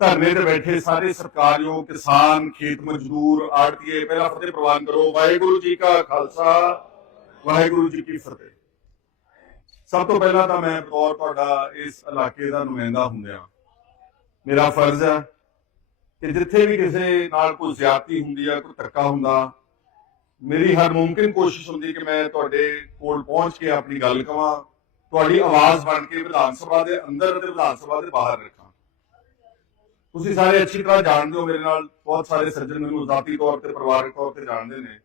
ਧਰਨੇ ਤੇ ਬੈਠੇ ਸਾਰੇ ਸਰਕਾਰਯੋਗ ਕਿਸਾਨ, ਖੇਤ ਮਜ਼ਦੂਰ, ਆੜਤੀਏ, ਪਹਿਲਾਂ ਫਤਿਹ ਪ੍ਰਵਾਨ ਕਰੋ। ਵਾਹਿਗੁਰੂ ਜੀ ਕਾ ਖਾਲਸਾ, ਵਾਹਿਗੁਰੂ ਜੀ ਕੀ ਫਤਿਹ। ਸਭ ਤੋਂ ਪਹਿਲਾਂ ਤਾਂ ਮੈਂ ਬਤੌਰ ਤੁਹਾਡਾ ਇਸ ਇਲਾਕੇ ਦਾ ਨੁਮਾਇੰਦਾ ਹੁੰਦਿਆਂ, ਮੇਰਾ ਫਰਜ਼ ਹੈ ਕਿ ਜਿੱਥੇ ਵੀ ਕਿਸੇ ਨਾਲ ਕੋਈ ਜ਼ਿਆਦਤੀ ਹੁੰਦੀ ਹੈ ਕੋਈ ਧੱਕਾ ਹੁੰਦਾ, ਮੇਰੀ ਹਰ ਮੁਮਕਿਨ ਕੋਸ਼ਿਸ਼ ਹੁੰਦੀ ਕਿ ਮੈਂ ਤੁਹਾਡੇ ਕੋਲ ਪਹੁੰਚ ਕੇ ਆਪਣੀ ਗੱਲ ਕਵਾਂ। ਤੁਹਾਡੀ ਆਵਾਜ਼ ਬਣ ਕੇ ਵਿਧਾਨ ਸਭਾ ਦੇ ਅੰਦਰ ਅਤੇ ਵਿਧਾਨ ਸਭਾ ਦੇ ਬਾਹਰ ਤੁਸੀਂ ਸਾਰੇ ਅੱਛੀ ਤਰ੍ਹਾਂ ਜਾਣਦੇ ਹੋ ਮੇਰੇ ਨਾਲ, ਬਹੁਤ ਸਾਰੇ ਸੱਜਣ ਮੈਨੂੰ ਜ਼ਾਤੀ ਤੌਰ ਤੇ, ਪਰਿਵਾਰਕ ਤੌਰ ਤੇ ਜਾਣਦੇ ਨੇ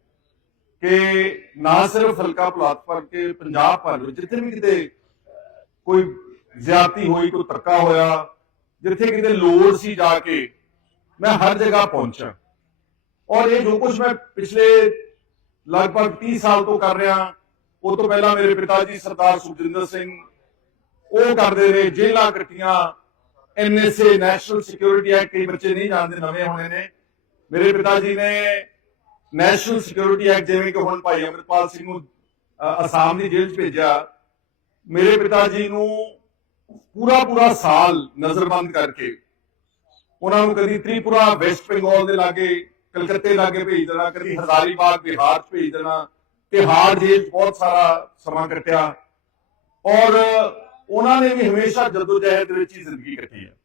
ਕਿ ਨਾ ਸਿਰਫ ਹਲਕਾ ਪਲਾਟਫਾਰਮ ਕੇ ਪੰਜਾਬ ਭਰ ਵਿੱਚ ਜਿੱਥੇ ਵੀ ਕਿਤੇ ਕੋਈ ਜ਼ਿਆਤੀ ਹੋਈ, ਕੋਈ ਧੱਕਾ ਹੋਇਆ, ਜਿੱਥੇ ਕਿਤੇ ਲੋੜ ਸੀ ਜਾ ਕੇ, ਮੈਂ ਹਰ ਜਗ੍ਹਾ ਪਹੁੰਚਾ ਔਰ ਇਹ ਜੋ ਕੁਝ ਮੈਂ ਪਿਛਲੇ ਲਗਭਗ 30 ਸਾਲ ਤੋਂ ਕਰ ਰਿਹਾ, ਉਹ ਤੋਂ ਪਹਿਲਾਂ ਮੇਰੇ ਪਿਤਾ ਜੀ ਸਰਦਾਰ ਸੁਖਜਿੰਦਰ ਸਿੰਘ, ਉਹ ਕਰਦੇ ਰਹੇ, ਜੇਲ੍ਹਾਂ ਕੱਟੀਆਂ ਐਨਐਸਏ ਨੈਸ਼ਨਲ ਸਿਕਿਉਰਿਟੀ ਐਕਟ ਕਈ ਬੱਚੇ ਨਹੀਂ ਜਾਣਦੇ, ਨਵੇਂ ਹੋਣੇ ਨੇ। ਮੇਰੇ ਪਿਤਾ ਜੀ ਨੇ ਨੈਸ਼ਨਲ ਸਿਕਿਉਰਿਟੀ ਐਕਟ ਜਿਵੇਂ ਕਿ ਹੁਣ ਭਾਈ ਅਮਰਪਾਲ ਸਿੰਘ ਨੂੰ ਅਸਾਮ ਦੀ ਜੇਲ੍ਹ 'ਚ ਭੇਜਿਆ, ਮੇਰੇ ਪਿਤਾ ਜੀ ਨੂੰ ਪੂਰਾ ਪੂਰਾ ਸਾਲ ਨਜ਼ਰਬੰਦ ਕਰਕੇ, ਉਹਨਾਂ ਨੂੰ ਕਦੀ ਤ੍ਰਿਪੁਰਾ, ਵੈਸਟ ਬੰਗਾਲ ਦੇ ਲਾਗੇ, ਕਲਕੱਤੇ ਲਾਗੇ ਭੇਜ ਦੇਣਾ, ਕਦੀ ਹਜ਼ਾਰੀਬਾਗ ਬਿਹਾਰ 'ਚ ਭੇਜ ਦੇਣਾ, ਤਿਹਾੜ ਜੇਲ੍ਹ 'ਚ ਬਹੁਤ ਸਾਰਾ ਸਮਾਂ ਕੱਟਿਆ। ਔਰ ਉਹਨਾਂ ਨੇ ਵੀ ਹਮੇਸ਼ਾ ਜਦੋਜਹਿਦ ਦੇ ਵਿੱਚ ਹੀ ਜ਼ਿੰਦਗੀ ਕੱਟੀ ਹੈ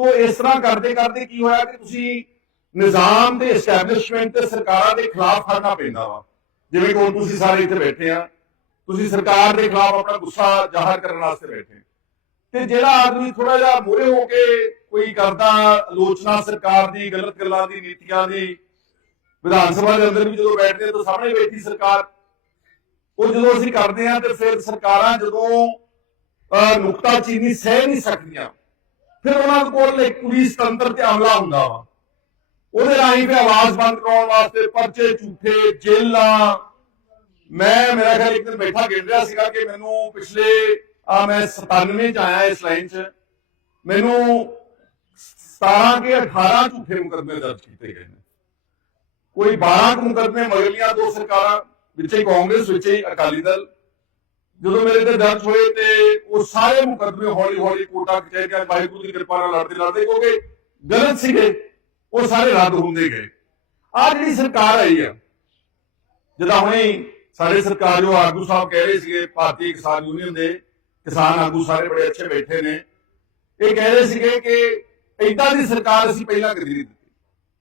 ਤੋਂ ਇਸ ਤਰ੍ਹਾਂ ਕਰਦੇ ਕਰਦੇ ਕੀ ਹੋਇਆ ਕਿ ਤੁਸੀਂ ਨਿਜ਼ਾਮ ਦੇ ਐਸਟੈਬਲਿਸ਼ਮੈਂਟ ਤੇ ਸਰਕਾਰਾਂ ਦੇ ਖਿਲਾਫ ਖੜਨਾ ਪੈਂਦਾ ਵਾ। ਜਿਵੇਂ ਕਿ ਹੁਣ ਤੁਸੀਂ ਸਾਰੇ ਇੱਥੇ ਬੈਠੇ ਆ। ਤੁਸੀਂ ਸਰਕਾਰ ਦੇ ਖਿਲਾਫ ਆਪਣਾ ਗੁੱਸਾ ਜ਼ਾਹਰ ਕਰਨ ਵਾਸਤੇ ਬੈਠੇ ਤੇ ਜਿਹੜਾ ਆਦਮੀ ਥੋੜਾ ਜਿਹਾ ਮੂਹਰੇ ਹੋ ਕੇ ਕੋਈ ਕਰਦਾ, ਆਲੋਚਨਾ ਸਰਕਾਰ ਦੀ, ਗਲਤ ਗੱਲਾਂ ਦੀ, ਨੀਤੀਆਂ ਦੀ, ਵਿਧਾਨ ਸਭਾ ਦੇ ਅੰਦਰ ਵੀ ਜਦੋਂ ਬੈਠਦੇ ਤਾਂ ਸਾਹਮਣੇ ਬੈਠੀ ਸਰਕਾਰ। ਉਹ ਜਦੋਂ ਅਸੀਂ ਕਰਦੇ ਆ ਤੇ ਫਿਰ ਸਰਕਾਰਾਂ ਜਦੋਂ ਨੁਕਤਾ ਚੀਨੀ ਸਹਿ ਨਹੀਂ ਸਕਦੀਆਂ। ਫਿਰ ਉਹਨਾਂ ਕੋਲ ਇੱਕ ਪੁਲਿਸ ਤੰਤਰ ਤੇ ਹਮਲਾ ਹੁੰਦਾ ਵਾ। ਉਹਦੇ ਰਾਹੀਂ ਫਿਰ ਆਵਾਜ਼ ਬੰਦ ਕਰਾਉਣ ਵਾਸਤੇ ਪਰਚੇ, ਝੂਠੇ ਜੇਲਾਂ ਮੈਂ, ਮੇਰਾ ਖਿਆਲ ਇੱਕ ਦਿਨ ਬੈਠਾ ਗਿਣ ਰਿਹਾ ਸੀਗਾ ਕਿ ਮੈਨੂੰ ਪਿਛਲੇ, ਆ ਮੈਂ 97 ਚ ਆਇਆ ਇਸ ਲਾਈਨ 'ਚ। ਮੈਨੂੰ 17 ਕੇ 18 ਝੂਠੇ ਮੁਕੱਦਮੇ ਦਰਜ ਕੀਤੇ ਗਏ ਨੇ। ਕੋਈ 12 ਕੁ ਮੁਕੱਦਮੇ ਮਗਰਲੀਆਂ ਦੋ ਸਰਕਾਰਾਂ, ਵਿੱਚ ਹੀ ਕਾਂਗਰਸ, ਵਿੱਚ ਹੀ ਅਕਾਲੀ ਦਲ। ਜਦੋਂ ਮੇਰੇ ਤੇ ਦਰਜ ਹੋਏ ਤੇ ਉਹ ਸਾਰੇ ਮੁਕੱਦਮੇ ਹੌਲੀ ਹੌਲੀ ਕੋਟਾ ਕਚਹਿਰੀਆਂ ਵਾਹਿਗੁਰੂ ਦੀ ਕਿਰਪਾ ਨਾਲ ਲੜਦੇ ਲੜਦੇ, ਕਿਉਂਕਿ ਗਲਤ ਸੀਗੇ, ਉਹ ਸਾਰੇ ਰੱਦ ਹੁੰਦੇ ਗਏ। ਆ ਜਿਹੜੀ ਸਰਕਾਰ ਆਈ ਆ ਜਿਹਦਾ ਹੁਣੇ ਸਾਡੇ ਸਰਕਾਰ ਜੋ ਆਗੂ ਸਾਹਿਬ ਕਹਿ ਰਹੇ ਸੀਗੇ, ਭਾਰਤੀ ਕਿਸਾਨ ਯੂਨੀਅਨ ਦੇ ਕਿਸਾਨ ਆਗੂ ਸਾਰੇ ਬੜੇ ਅੱਛੇ ਬੈਠੇ ਨੇ। ਇਹ ਕਹਿ ਰਹੇ ਸੀਗੇ ਕਿ ਏਦਾਂ ਦੀ ਸਰਕਾਰ ਅਸੀਂ ਪਹਿਲਾਂ ਕਦੀ ਨਹੀਂ ਦਿੱਤੀ।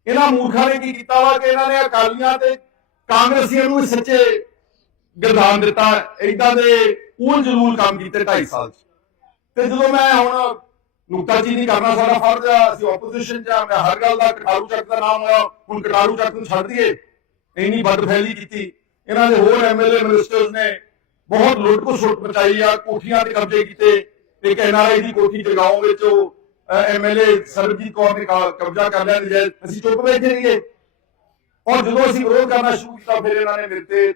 ਇਹਨਾਂ ਮੂਰਖਾਂ ਨੇ ਕੀ ਕੀਤਾ ਵਾ ਕਿ ਇਹਨਾਂ ਨੇ ਅਕਾਲੀਆਂ ਤੇ ਕਾਂਗਰਸੀਆਂ ਨੂੰ ਸੱਚੇ ਗਰਦਾਨ ਦਿੱਤਾ। ਏਦਾਂ ਦੇ ਉਲ ਜਲੂਲ ਕੰਮ ਕੀਤੇ 2.5 ਸਾਲ ਚ। ਤੇ ਜਦੋਂ ਮੈਂ ਹੁਣ ਨੁਕਤਾਚੀਨੀ ਕਰਨਾ ਸਾਡਾ ਫਰਜ਼ ਆ, ਅਸੀਂ ਆਪੋਜੀਸ਼ਨ ਚ ਮੈਂ ਹਰ ਗੱਲ ਦਾ ਕਟਾਰੂ ਚੱਕ ਦਾ ਨਾਮ ਆਇਆ, ਹੁਣ ਕਟਾਰੂ ਚੱਕ ਨੂੰ ਛੱਡ ਦਈਏ। ਇੰਨੀ ਬਦਫੈਲੀ ਕੀਤੀ। ਇਹਨਾਂ ਦੇ ਹੋਰ ਐਮਐਲਏ ਮਿਨਿਸਟਰਸ ਨੇ ਬਹੁਤ ਲੁੱਟ ਖਸੁੱਟ ਮਚਾਈ ਆ, ਕੋਠੀਆਂ ਤੇ ਕਬਜ਼ੇ ਕੀਤੇ। ਇੱਕ ਐਨਆਰਆਈ ਦੀ ਕੋਠੀ ਜਗਾਉਂ ਵਿੱਚ ਉਹ ਐਮਐਲਏ ਸਰਬਜੀਤ ਕੌਰ ਨੇ ਕਬਜ਼ਾ ਕਰ ਲਿਆ, ਨਜਾਇਜ਼। ਅਸੀਂ ਚੁੱਪ ਬੈਠੇ ਰਹੀਏ। ਔਰ ਜਦੋਂ ਅਸੀਂ ਵਿਰੋਧ ਕਰਨਾ ਸ਼ੁਰੂ ਕੀਤਾ, ਫਿਰ ਇਹਨਾਂ ਨੇ ਮੇਰੇ ਤੇ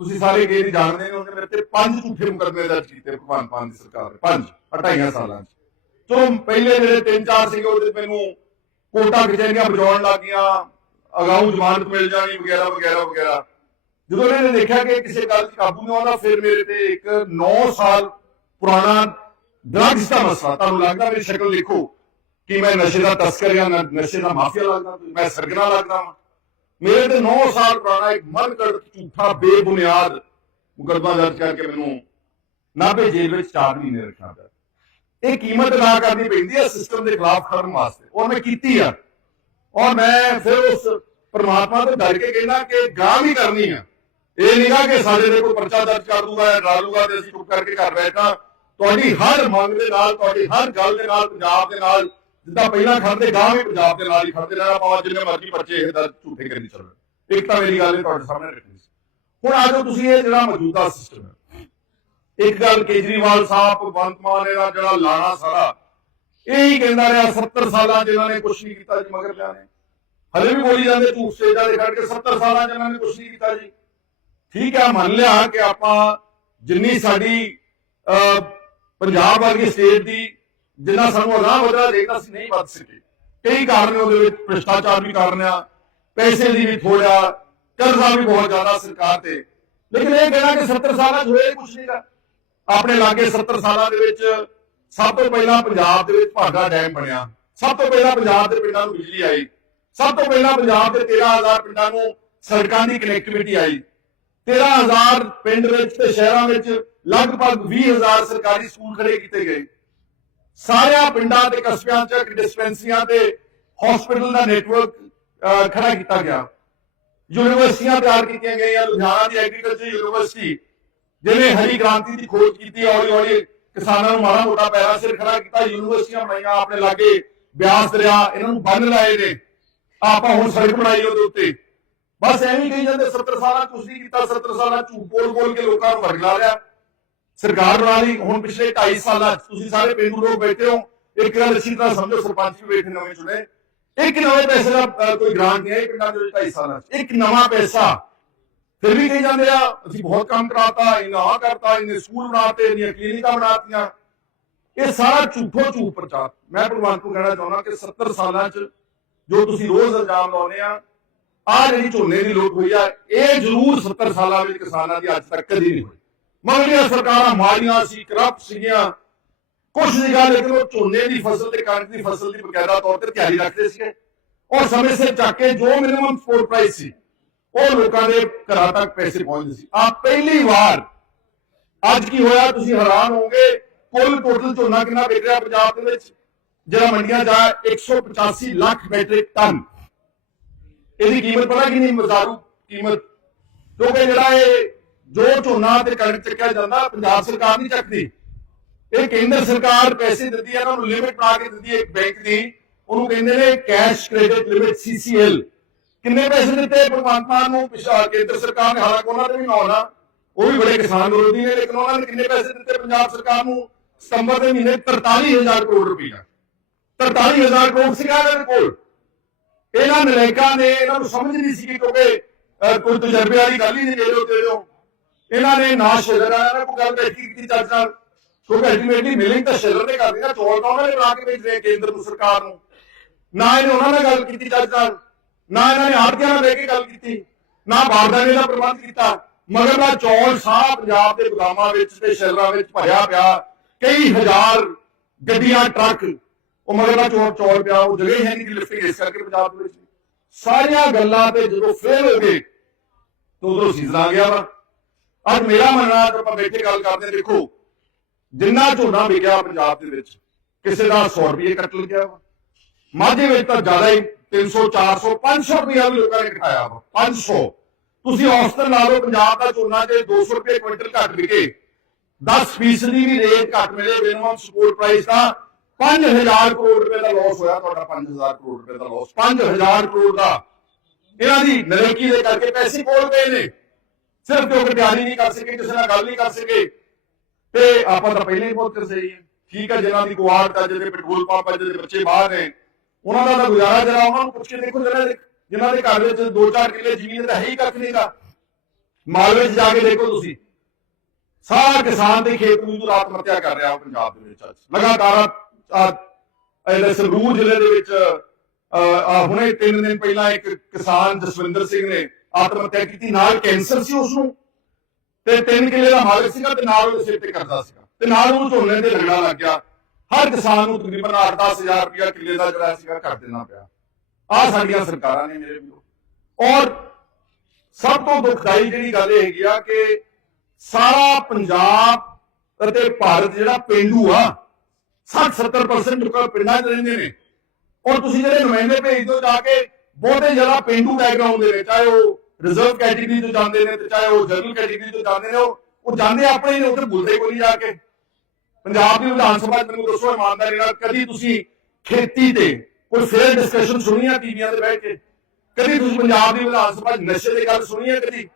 ਤੁਸੀਂ ਸਾਰੇ ਗੇਰੀ ਜਾਣਦੇ ਨੇ ਉਹਨੇ ਮੇਰੇ ਤੇ ਪੰਜ ਝੂਠੇ ਮੁਕੱਦਮੇ ਦਰਜ ਕੀਤੇ ਭਗਵਾਨ ਮਾਨ ਦੀ ਸਰਕਾਰ ਨੇ, ਪੰਜ 28 ਸਾਲਾਂ 'ਚ। ਚਲੋ, ਪਹਿਲੇ ਜਿਹੜੇ ਤਿੰਨ ਚਾਰ ਸੀਗੇ ਉਹਦੇ ਮੈਨੂੰ ਕੋਟਾ ਕਚਹਿਰੀਆਂ ਬਜਾਉਣ ਲੱਗ ਅਗਾਊਂ ਜ਼ਮਾਨਤ ਮਿਲ ਜਾਣੀ, ਵਗੈਰਾ ਵਗੈਰਾ ਵਗੈਰਾ। ਜਦੋਂ ਇਹਨਾਂ ਨੇ ਦੇਖਿਆ ਕਿ ਕਿਸੇ ਗੱਲ 'ਚ ਕਾਬੂ ਨਹੀਂ ਆਉਂਦਾ, ਫਿਰ ਮੇਰੇ ਤੇ ਇੱਕ 9 ਸਾਲ ਪੁਰਾਣਾ ਡਰੱਗਸ ਦਾ ਮਸਲਾ, ਤੁਹਾਨੂੰ ਲੱਗਦਾ ਮੇਰੀ ਸ਼ਕਲ ਦੇਖੋ ਕਿ ਮੈਂ ਨਸ਼ੇ ਦਾ ਤਸਕਰ ਜਾਂ ਨਸ਼ੇ ਦਾ ਮਾਫੀਆ ਲੱਗਦਾ, ਮੈਂ ਸਰਗਨਾ ਲੱਗਦਾ ਵਾਂ। ਮੇਰੇ ਤੇ 9 ਸਾਲ ਪੁਰਾਣਾ ਇੱਕ ਮਨਕੜ ਝੂਠਾ ਬੇਬੁਨਿਆਦ ਮੁਕੱਦਮਾ ਦਰਜ ਕਰਕੇ ਮੈਨੂੰ ਨਾਭੇ ਜੇਲ੍ਹ ਵਿੱਚ 4 ਮਹੀਨੇ ਰੱਖਣਾ ਪਿਆ। ਇਹ ਕੀਮਤ ਅਦਾ ਕਰਨੀ ਪੈਂਦੀ ਹੈ ਸਿਸਟਮ ਦੇ ਖਿਲਾਫ ਖੜਨ ਵਾਸਤੇ। ਔਰ ਮੈਂ ਕੀਤੀ ਆ। ਔਰ ਮੈਂ ਫਿਰ ਉਸ ਪਰਮਾਤਮਾ ਤੋਂ ਡਰ ਕੇ ਕਹਿੰਦਾ ਕਿ ਗਾਂ ਵੀ ਕਰਨੀ ਆ। ਇਹ ਨਹੀਂਗਾ ਕਿ ਸਾਡੇ ਤੇ ਕੋਈ ਪਰਚਾ ਦਰਜ ਕਰ ਦੂਗਾ ਡਰਾ ਲੂਗਾ ਤੇ ਅਸੀਂ ਚੁੱਪ ਕਰਕੇ ਘਰ ਬੈਠਾ ਤੁਹਾਡੀ ਹਰ ਮੰਗ ਦੇ ਨਾਲ, ਤੁਹਾਡੀ ਹਰ ਗੱਲ ਦੇ ਨਾਲ, ਪੰਜਾਬ ਦੇ ਨਾਲ ਜਿੱਦਾਂ ਪਹਿਲਾਂ ਖੜਦੇ ਗਾਂ ਵੀ ਪੰਜਾਬ ਦੇ ਨਾਲ ਹੀ ਖੜਦੇ ਰਹਿਣਾ ਪਾਵਾ ਜਿੰਨੇ ਮਰਜ਼ੀ ਪਰਚੇ ਇਹ ਝੂਠੇ ਕਰੀ ਚੱਲਣ। ਇੱਕ ਤਾਂ ਮੇਰੀ ਗੱਲ ਤੁਹਾਡੇ ਸਾਹਮਣੇ ਰੱਖਣੀ ਸੀ। ਹੁਣ ਆਜੋ ਤੁਸੀਂ ਇਹ ਜਿਹੜਾ ਮੌਜੂਦਾ ਸਿਸਟਮ ਹੈ। ਇੱਕ ਗੱਲ ਕੇਜਰੀਵਾਲ ਸਾਹਿਬ ਭਗਵੰਤ ਮਾਨ ਇਹਦਾ ਜਿਹੜਾ ਲਾਣਾ ਸਾਰਾ ਇਹ ਹੀ ਕਹਿੰਦਾ ਰਿਹਾ 70 ਸਾਲਾਂ ਚ ਇਹਨਾਂ ਨੇ ਕੁਝ ਨਹੀਂ ਕੀਤਾ ਜੀ ਮਗਰ ਪਿਆ ਨੇ। ਹਲੇ ਵੀ ਬੋਲੀ ਜਾਂਦੇ ਝੂਠ ਸਟੇਜਾਂ ਦੇ ਖੜ ਕੇ 70 ਸਾਲਾਂ ਚ ਇਹਨਾਂ ਨੇ ਕੁਝ ਨਹੀਂ ਕੀਤਾ ਜੀ। ਠੀਕ ਹੈ ਮੰਨ ਲਿਆ ਕਿ ਆਪਾਂ ਜਿੰਨੀ ਸਾਡੀ ਅਹ, ਪੰਜਾਬ ਵਰਗੀ ਸਟੇਟ ਦੀ ਜਿੰਨਾ ਸਾਨੂੰ ਅਗਾਹ ਵਧਣਾ ਦੇਖਦਾ ਸੀ ਨਹੀਂ ਵੱਧ ਸਕੇ। ਕਈ ਕਾਰਨ ਉਹਦੇ ਵਿੱਚ, ਭ੍ਰਿਸ਼ਟਾਚਾਰ ਵੀ ਕਾਰਨ ਆ, ਪੈਸੇ ਦੀ ਵੀ ਥੋੜਾ ਕਰਜ਼ਾ ਵੀ ਬਹੁਤ ਜ਼ਿਆਦਾ ਸਰਕਾਰ ਤੇ। ਲੇਕਿਨ ਇਹ ਕਹਿਣਾ ਕਿ 70 ਸਾਲਾਂ ਚ ਹੋਏ ਕੁਝ ਨਹੀਂਗਾ ਆਪਣੇ ਲਾਗੇ 70 ਸਾਲਾਂ ਦੇ ਵਿੱਚ ਸਭ ਤੋਂ ਪਹਿਲਾਂ ਪੰਜਾਬ ਦੇ ਵਿੱਚ ਭਾਗਾ ਡੈਮ ਬਣਿਆ। ਸਭ ਤੋਂ ਪਹਿਲਾਂ ਪੰਜਾਬ ਦੇ ਪਿੰਡਾਂ ਨੂੰ ਬਿਜਲੀ ਆਈ। ਸਭ ਤੋਂ ਪਹਿਲਾਂ ਪੰਜਾਬ ਦੇ 13000 ਪਿੰਡਾਂ ਨੂੰ ਸੜਕਾਂ ਦੀ ਕਨੈਕਟੀਵਿਟੀ ਆਈ। 13000 ਪਿੰਡ ਵਿੱਚ ਤੇ ਸ਼ਹਿਰਾਂ ਵਿੱਚ ਲਗਭਗ 20000 ਸਰਕਾਰੀ ਸਕੂਲ ਖੜੇ ਕੀਤੇ ਗਏ। ਸਾਰਿਆਂ ਪਿੰਡਾਂ ਤੇ ਕਸਬਿਆਂ 'ਚ ਡਿਸਪੈਂਸਰੀਆਂ ਤੇ ਹਸਪੀਟਲ ਦਾ ਨੈਟਵਰਕ ਖੜਾ ਕੀਤਾ ਗਿਆ। ਯੂਨੀਵਰਸਿਟੀਆਂ ਤਿਆਰ ਕੀਤੀਆਂ ਗਈਆਂ, ਲੁਧਿਆਣਾ ਦੀ ਐਗਰੀਕਲਚਰ ਯੂਨੀਵਰਸਿਟੀ ਜਿਹਨੇ ਹਰੀ ਕ੍ਰਾਂਤੀ ਦੀ ਖੋਜ ਕੀਤੀ ਹੌਲੀ ਹੌਲੀ ਕਿਸਾਨਾਂ ਨੂੰ ਮਾੜਾ ਮੋਟਾ ਪੈਰਾ ਸਿਰ ਖੜਾ ਕੀਤਾ, ਯੂਨੀਵਰਸਿਟੀਆਂ ਬਣਾਈਆਂ ਆਪਣੇ ਲਾਗੇ, ਬਿਆਸ ਦਰਿਆ, ਇਹਨਾਂ ਨੂੰ ਬੰਨ ਲਾਏ ਨੇ। ਆਪਾਂ ਹੁਣ ਸੜਕ ਬਣਾਈ ਉਹਦੇ ਉੱਤੇ। ਬਸ ਐਵੇਂ ਕਹੀ ਜਾਂਦੇ 70 ਸਾਲਾਂ ਚ ਕੁਛ ਨਹੀਂ ਕੀਤਾ 70 ਸਾਲਾਂ ਚ ਝੂਠ ਬੋਲ ਬੋਲ ਕੇ ਲੋਕਾਂ ਨੂੰ ਵਰਗਲਾ ਲਿਆ। ਸਰਕਾਰ ਬਣਾ ਲਈ ਹੁਣ ਪਿਛਲੇ 2.5 ਸਾਲਾਂ ਚ ਤੁਸੀਂ ਸਾਰੇ ਪੇਂਡੂ ਲੋਕ ਬੈਠੇ ਹੋ। ਇੱਕ ਗੱਲ ਅੱਛੀ ਤਰ੍ਹਾਂ ਸਮਝੋ, ਸਰਪੰਚ ਵੀ ਬੈਠੇ ਨਵੇਂ ਚੁਣੇ। ਇੱਕ ਨਵੇਂ ਪੈਸੇ ਦਾ ਕੋਈ ਗ੍ਰਾਂਟ ਨਹੀਂ ਆਈ ਪਿੰਡਾਂ ਦੇ ਵਿੱਚ 2.5 ਸਾਲਾਂ ਚ। ਇੱਕ ਨਵਾਂ ਪੈਸਾ। ਫਿਰ ਵੀ ਕਹੀ ਜਾਂਦੇ ਆ। ਅਸੀਂ ਬਹੁਤ ਕੰਮ ਕਰਾਤਾ ਇਹਨਾਂ ਆਹ ਕਰਤਾ ਇਹਨੇ ਸਕੂਲ ਬਣਾਤੇ ਇਹਨੀਆਂ ਕਲੀਨਿਕਾਂ ਬਣਾਤੀਆਂ। ਇਹ ਸਾਰਾ ਝੂਠੋ ਝੂਠ ਪ੍ਰਚਾਰ। ਮੈਂ ਭਗਵੰਤ ਨੂੰ ਕਹਿਣਾ ਚਾਹੁੰਦਾ ਕਿ 70 ਸਾਲਾਂ ਚ ਜੋ ਤੁਸੀਂ ਰੋਜ਼ ਇਲਜ਼ਾਮ ਲਾਉਂਦੇ ਆ ਆ ਜਿਹੜੀ ਝੋਨੇ ਦੀ ਲੁੱਟ ਹੋਈ ਆ, ਇਹ ਜ਼ਰੂਰ 70 ਸਾਲਾਂ ਵਿੱਚ ਕਿਸਾਨਾਂ ਦੀ ਅੱਜ ਤੱਕ ਕਦੀ ਨਹੀਂ ਹੋਈ। ਮਗਲੀਆਂ ਸਰਕਾਰਾਂ ਮਾੜੀਆਂ ਸੀ ਕਰਪਟ ਸੀਗੀਆਂ। ਕੁਛ ਸੀਗਾ ਲੇਕਿਨ ਉਹ ਝੋਨੇ ਦੀ ਫਸਲ ਤੇ ਕਣਕ ਦੀ ਫਸਲ ਦੀ ਬਕਾਇਦਾ ਤੌਰ ਤੇ ਤਿਆਰੀ ਰੱਖਦੇ ਸੀਗੇ। ਔਰ ਸਮੇਂ ਸਿਰ ਚੱਕ ਕੇ ਜੋ ਮਿਨੀਮਮ ਸਪੋਰਟ ਪ੍ਰਾਈਸ ਸੀ, ਉਹ ਲੋਕਾਂ ਦੇ ਘਰਾਂ ਤੱਕ ਪੈਸੇ ਪਹੁੰਚਦੇ ਸੀ। ਆ ਪਹਿਲੀ ਵਾਰ ਅੱਜ ਕੀ ਹੋਇਆ, ਤੁਸੀਂ ਹੈਰਾਨ ਹੋਗੇ ਕੁੱਲ ਟੋਟਲ ਝੋਨਾ ਕਿੰਨਾ ਵਿਕ ਰਿਹਾ ਪੰਜਾਬ ਦੇ ਵਿੱਚ? ਜਿਹੜਾ ਮੰਡੀਆਂ ਜਾ 185 ਲੱਖ ਮੈਟ੍ਰਿਕ ਟਨ ਇਹਦੀ ਕੀਮਤ ਪਤਾ ਕਿੰਨੀ ਮਜ਼ਾਰੂ ਕੀਮਤ? ਕਿਉਂਕਿ ਜਿਹੜਾ ਇਹ ਜੋ ਝੋਨਾ ਤੇ ਕਣਕ ਚੱਕਿਆ ਜਾਂਦਾ, ਪੰਜਾਬ ਸਰਕਾਰ ਨਹੀਂ ਚੱਕਦੀ। ਇਹ ਕੇਂਦਰ ਸਰਕਾਰ ਪੈਸੇ ਦਿੰਦੀ ਹੈ ਇਹਨਾਂ ਨੂੰ ਲਿਮਿਟ ਬਣਾ ਕੇ ਦਿੰਦੀ ਹੈ ਇੱਕ ਬੈਂਕ ਦੀ। ਉਹਨੂੰ ਕਹਿੰਦੇ ਨੇ ਕੈਸ਼ ਕ੍ਰੈਡਿਟ ਲਿਮਿਟ ਸੀਸੀਐਲ ਕਿੰਨੇ ਪੈਸੇ ਦਿੱਤੇ ਭਗਵੰਤ ਮਾਨ ਨੂੰ? ਪਿਛਾ ਕੇਂਦਰ ਸਰਕਾਰ ਨੇ, ਹਾਲਾਂਕਿ ਉਹਨਾਂ ਦੇ ਵੀ ਨਾ ਉਹ ਵੀ ਬੜੇ ਕਿਸਾਨ ਵਿਰੋਧੀ ਨੇ, ਲੇਕਿਨ ਉਹਨਾਂ ਨੇ ਕਿੰਨੇ ਪੈਸੇ ਦਿੱਤੇ ਪੰਜਾਬ ਸਰਕਾਰ ਨੂੰ? ਸਤੰਬਰ ਦੇ ਮਹੀਨੇ 43000 ਕਰੋੜ ਰੁਪਈਆ 43000 ਕਰੋੜ ਸੀਗਾ ਇਹਨਾਂ ਦੇ ਕੋਲ। ਇਹਨਾਂ ਨਲਾਇਕਾਂ ਨੇ, ਇਹਨਾਂ ਨੂੰ ਸਮਝ ਨਹੀਂ ਸੀ ਕਿਉਂਕਿ ਕੋਈ ਤਜਰਬੇ ਵਾਲੀ ਗੱਲ ਹੀ ਨਹੀਂ ਦੇ ਦਿਓ ਦੇ ਦਿਓ ਇਹਨਾਂ ਨੇ ਨਾ ਸ਼ੇਲਰ ਆਇਆ ਨਾ ਕੋਈ ਗੱਲ ਬੈਠੀ ਕੀਤੀ ਚੱਜ ਨਾਲ। ਕਿਉਂਕਿ ਅਲਟੀਮੇਟਲੀ ਮਿਲਿੰਗ ਤਾਂ ਸ਼ੇਲਰ ਨੇ ਕਰਨੀ ਨਾ ਚੌਲ ਤਾਂ ਉਹਨਾਂ ਨੇ ਬਣਾ ਕੇ ਭੇਜਦੇ ਆ ਕੇਂਦਰ ਨੂੰ ਸਰਕਾਰ ਨੂੰ। ਨਾ ਇਹਨੇ ਉਹਨਾਂ ਨਾਲ ਗੱਲ ਕੀਤੀ ਚੱਜ ਨਾਲ ਨਾ ਇਹਨਾਂ ਨੇ ਆੜਤੀਆਂ ਨਾਲ ਬਹਿ ਕੇ ਗੱਲ ਕੀਤੀ ਨਾ ਬਾਰਦਾਨੇ ਦਾ ਪ੍ਰਬੰਧ ਕੀਤਾ। ਮਗਰ ਦਾ ਚੌਲ ਸਾਹ ਪੰਜਾਬ ਦੇ ਗੁਦਾਮਾਂ ਵਿੱਚ ਤੇ ਸ਼ਹਿਰਾਂ ਵਿੱਚ ਭਰਿਆ ਪਿਆ ਕਈ ਹਜ਼ਾਰ ਗੱਡੀਆਂ ਟਰੱਕ ਉਹ ਮਗਰ ਦਾ ਚੌਲ ਚੌਲ ਪਿਆ ਉਹ ਜਗ੍ਹਾ ਹੀ ਹੈ ਨਹੀਂ ਕਿ ਲਿਫਟਿੰਗ ਇਸ ਕਰਕੇ ਪੰਜਾਬ ਦੇ ਵਿੱਚ। ਸਾਰੀਆਂ ਗੱਲਾਂ ਤੇ ਜਦੋਂ ਫੇਲ ਹੋ ਗਏ ਤਾਂ ਉਦੋਂ ਸੀਜ਼ਨ ਆ ਗਿਆ ਵਾ। ਅੱਜ ਮੇਰਾ ਮੰਨਣਾ ਜੇ ਆਪਾਂ ਬੈਠੇ ਗੱਲ ਕਰਦੇ ਹਾਂ, ਦੇਖੋ ਜਿੰਨਾ ਝੋਨਾ ਵਿਕਿਆ ਪੰਜਾਬ ਦੇ ਵਿੱਚ ਕਿਸੇ ਦਾ 100 ਰੁਪਏ ਕੱਟ ਗਿਆ ਵਾ। ਮਾਝੇ ਵਿੱਚ ਤਾਂ ਜ਼ਿਆਦਾ ਹੀ 300 400 500 ਰੁਪਏ ਵੀ ਲੋਕਾਂ ਨੇ ਘਟਾਇਆ ਵਾ 500 ਤੁਸੀਂ ਔਸਤਨ ਲਾ ਲਓ ਪੰਜਾਬ ਦਾ ਝੋਨਾ ਜੇ 200 ਰੁਪਏ ਕੁਇੰਟਲ ਘੱਟ ਵਿਕੇ 10 ਫੀਸਦੀ ਵੀ ਰੇਟ ਘੱਟ ਮਿਲੇ ਮਿਨੀਮਮ ਸਪੋਰਟ ਪ੍ਰਾਈਸ ਦਾ 5000 ਕਰੋੜ ਰੁਪਏ ਦਾ ਲਾਸ ਹੋਇਆ ਤੁਹਾਡਾ 5000 ਕਰੋੜ ਰੁਪਏ ਦਾ ਲਾਸ 5000 ਕਰੋੜ ਦਾ। ਇਹਨਾਂ ਦੀ ਨਰੇਕੀ ਦੇ ਕਰਕੇ ਪੈਸੇ ਕੋਲ ਪਏ ਨੇ। ਸਿਰਫ ਕਿਉਂਕਿ ਤਿਆਰੀ ਨਹੀਂ ਕਰ ਸਕੇ ਕਿਸੇ ਨਾਲ ਗੱਲ ਨਹੀਂ ਕਰ ਸਕੇ। ਤੇ ਆਪਾਂ ਤਾਂ ਪਹਿਲਾਂ ਹੀ ਬਹੁਤ ਕਰ ਸਹੀ ਠੀਕ ਹੈ ਜਿਨ੍ਹਾਂ ਦੀ ਕੁਆੜ ਦਾ ਜਿਹਦੇ ਪੈਟਰੋਲ ਪੰਪ ਆ ਜਿਹਦੇ ਬੱਚੇ ਬਾਹਰ ਨੇ ਉਹਨਾਂ ਦਾ ਤਾਂ ਗੁਜ਼ਾਰਾ ਜਰਾ ਉਹਨਾਂ ਨੂੰ ਪੁੱਛ ਕੇ ਦੇਖੋ ਜਰਾ ਜਿਨ੍ਹਾਂ ਦੇ ਘਰ ਵਿੱਚ 2-4 ਕਿੱਲੇ ਜ਼ਮੀਨ ਤਾਂ ਹੈ ਹੀ ਕੱਖ ਨਹੀਂਗਾ ਮਾਲਵੇ 'ਚ ਜਾ ਕੇ ਦੇਖੋ ਤੁਸੀਂ। ਸਾਰਾ ਕਿਸਾਨ ਦੇ ਖੇਤ ਨੂੰ ਜੋ ਰਾਤ ਮਰਤਿਆ ਕਰ ਰਿਹਾ ਉਹ ਪੰਜਾਬ ਦੇ ਵਿੱਚ ਅੱਜ। ਲਗਾਤਾਰ ਆਹ, ਇਹਦੇ ਸੰਗਰੂਰ ਜ਼ਿਲ੍ਹੇ ਦੇ ਵਿੱਚ ਅਹ, ਹੁਣੇ 3 ਦਿਨ ਪਹਿਲਾਂ ਇੱਕ ਕਿਸਾਨ ਜਸਵਿੰਦਰ ਸਿੰਘ ਨੇ ਆਤਮ ਹੱਤਿਆ ਕੀਤੀ ਨਾਲ ਕੈਂਸਰ ਸੀ ਉਸ ਨੂੰ ਤੇ 3 ਕਿੱਲੇ ਦਾ ਮਾਲਕ ਸੀਗਾ ਤੇ ਨਾਲ ਉਹਦੇ ਸਿਰ ਤੇ ਕਰਜ਼ਾ ਸੀਗਾ। ਤੇ ਨਾਲ ਉਹ ਝੋਨੇ ਤੇ ਰਗੜਾ ਲੱਗ ਗਿਆ। ਹਰ ਕਿਸਾਨ ਨੂੰ ਤਕਰੀਬਨ 8-10000 ਰੁਪਇਆ ਕਿੱਲੇ ਦਾ ਜਿਹੜਾ ਸੀਗਾ ਕਰ ਦੇਣਾ ਪਿਆ। ਆਹ ਸਾਡੀਆਂ ਸਰਕਾਰਾਂ ਨੇ ਮੇਰੇ ਵੀਰੋ। ਔਰ ਸਭ ਤੋਂ ਦੁਖਦਾਈ ਜਿਹੜੀ ਗੱਲ ਇਹ ਹੈਗੀ ਆ ਕਿ ਸਾਰਾ ਪੰਜਾਬ ਅਤੇ ਭਾਰਤ ਜਿਹੜਾ ਪਿੰਡੂ ਆ 60-70% ਲੋਕਾਂ ਪਿੰਡਾਂ 'ਚ ਰਹਿੰਦੇ ਨੇ। ਔਰ ਤੁਸੀਂ ਜਿਹੜੇ ਨੁਮਾਇੰਦੇ ਭੇਜਦੇ ਹੋ ਜਾ ਕੇ, ਬਹੁਤੇ ਜ਼ਿਆਦਾ ਪਿੰਡੂ ਬੈਕਗ੍ਰਾਉਂਡ ਦੇ ਨੇ ਚਾਹੇ ਉਹ ਰਿਜ਼ਰਵ ਕੈਟੇਗਰੀ ਤੋਂ ਜਾਂਦੇ ਨੇ ਤੇ ਚਾਹੇ ਉਹ ਜਨਰਲ ਕੈਟੇਗਰੀ ਤੋਂ ਜਾਂਦੇ ਨੇ, ਉਹ ਉਹ ਜਾਂਦੇ ਆਪਣੇ ਨੇ, ਉੱਧਰ ਬੁਲਦੇ ਕੋਈ ਜਾ ਕੇ। ਪੰਜਾਬ ਦੀ ਵਿਧਾਨ ਸਭਾ 'ਚ ਮੈਨੂੰ ਦੱਸੋ, ਇਮਾਨਦਾਰੀ ਨਾਲ, ਕਦੀ ਤੁਸੀਂ ਖੇਤੀ ਤੇ ਕੋਈ ਫੇਅਰ ਡਿਸਕਸ਼ਨ ਸੁਣੀ ਆ ਟੀਵੀਆਂ ਤੇ ਬੈਠ ਕੇ ਕਦੀ ਤੁਸੀਂ ਪੰਜਾਬ ਦੀ ਵਿਧਾਨ ਸਭਾ 'ਚ ਨਸ਼ੇ ਦੀ ਗੱਲ ਸੁਣੀ ਹੈ ਕਦੀ?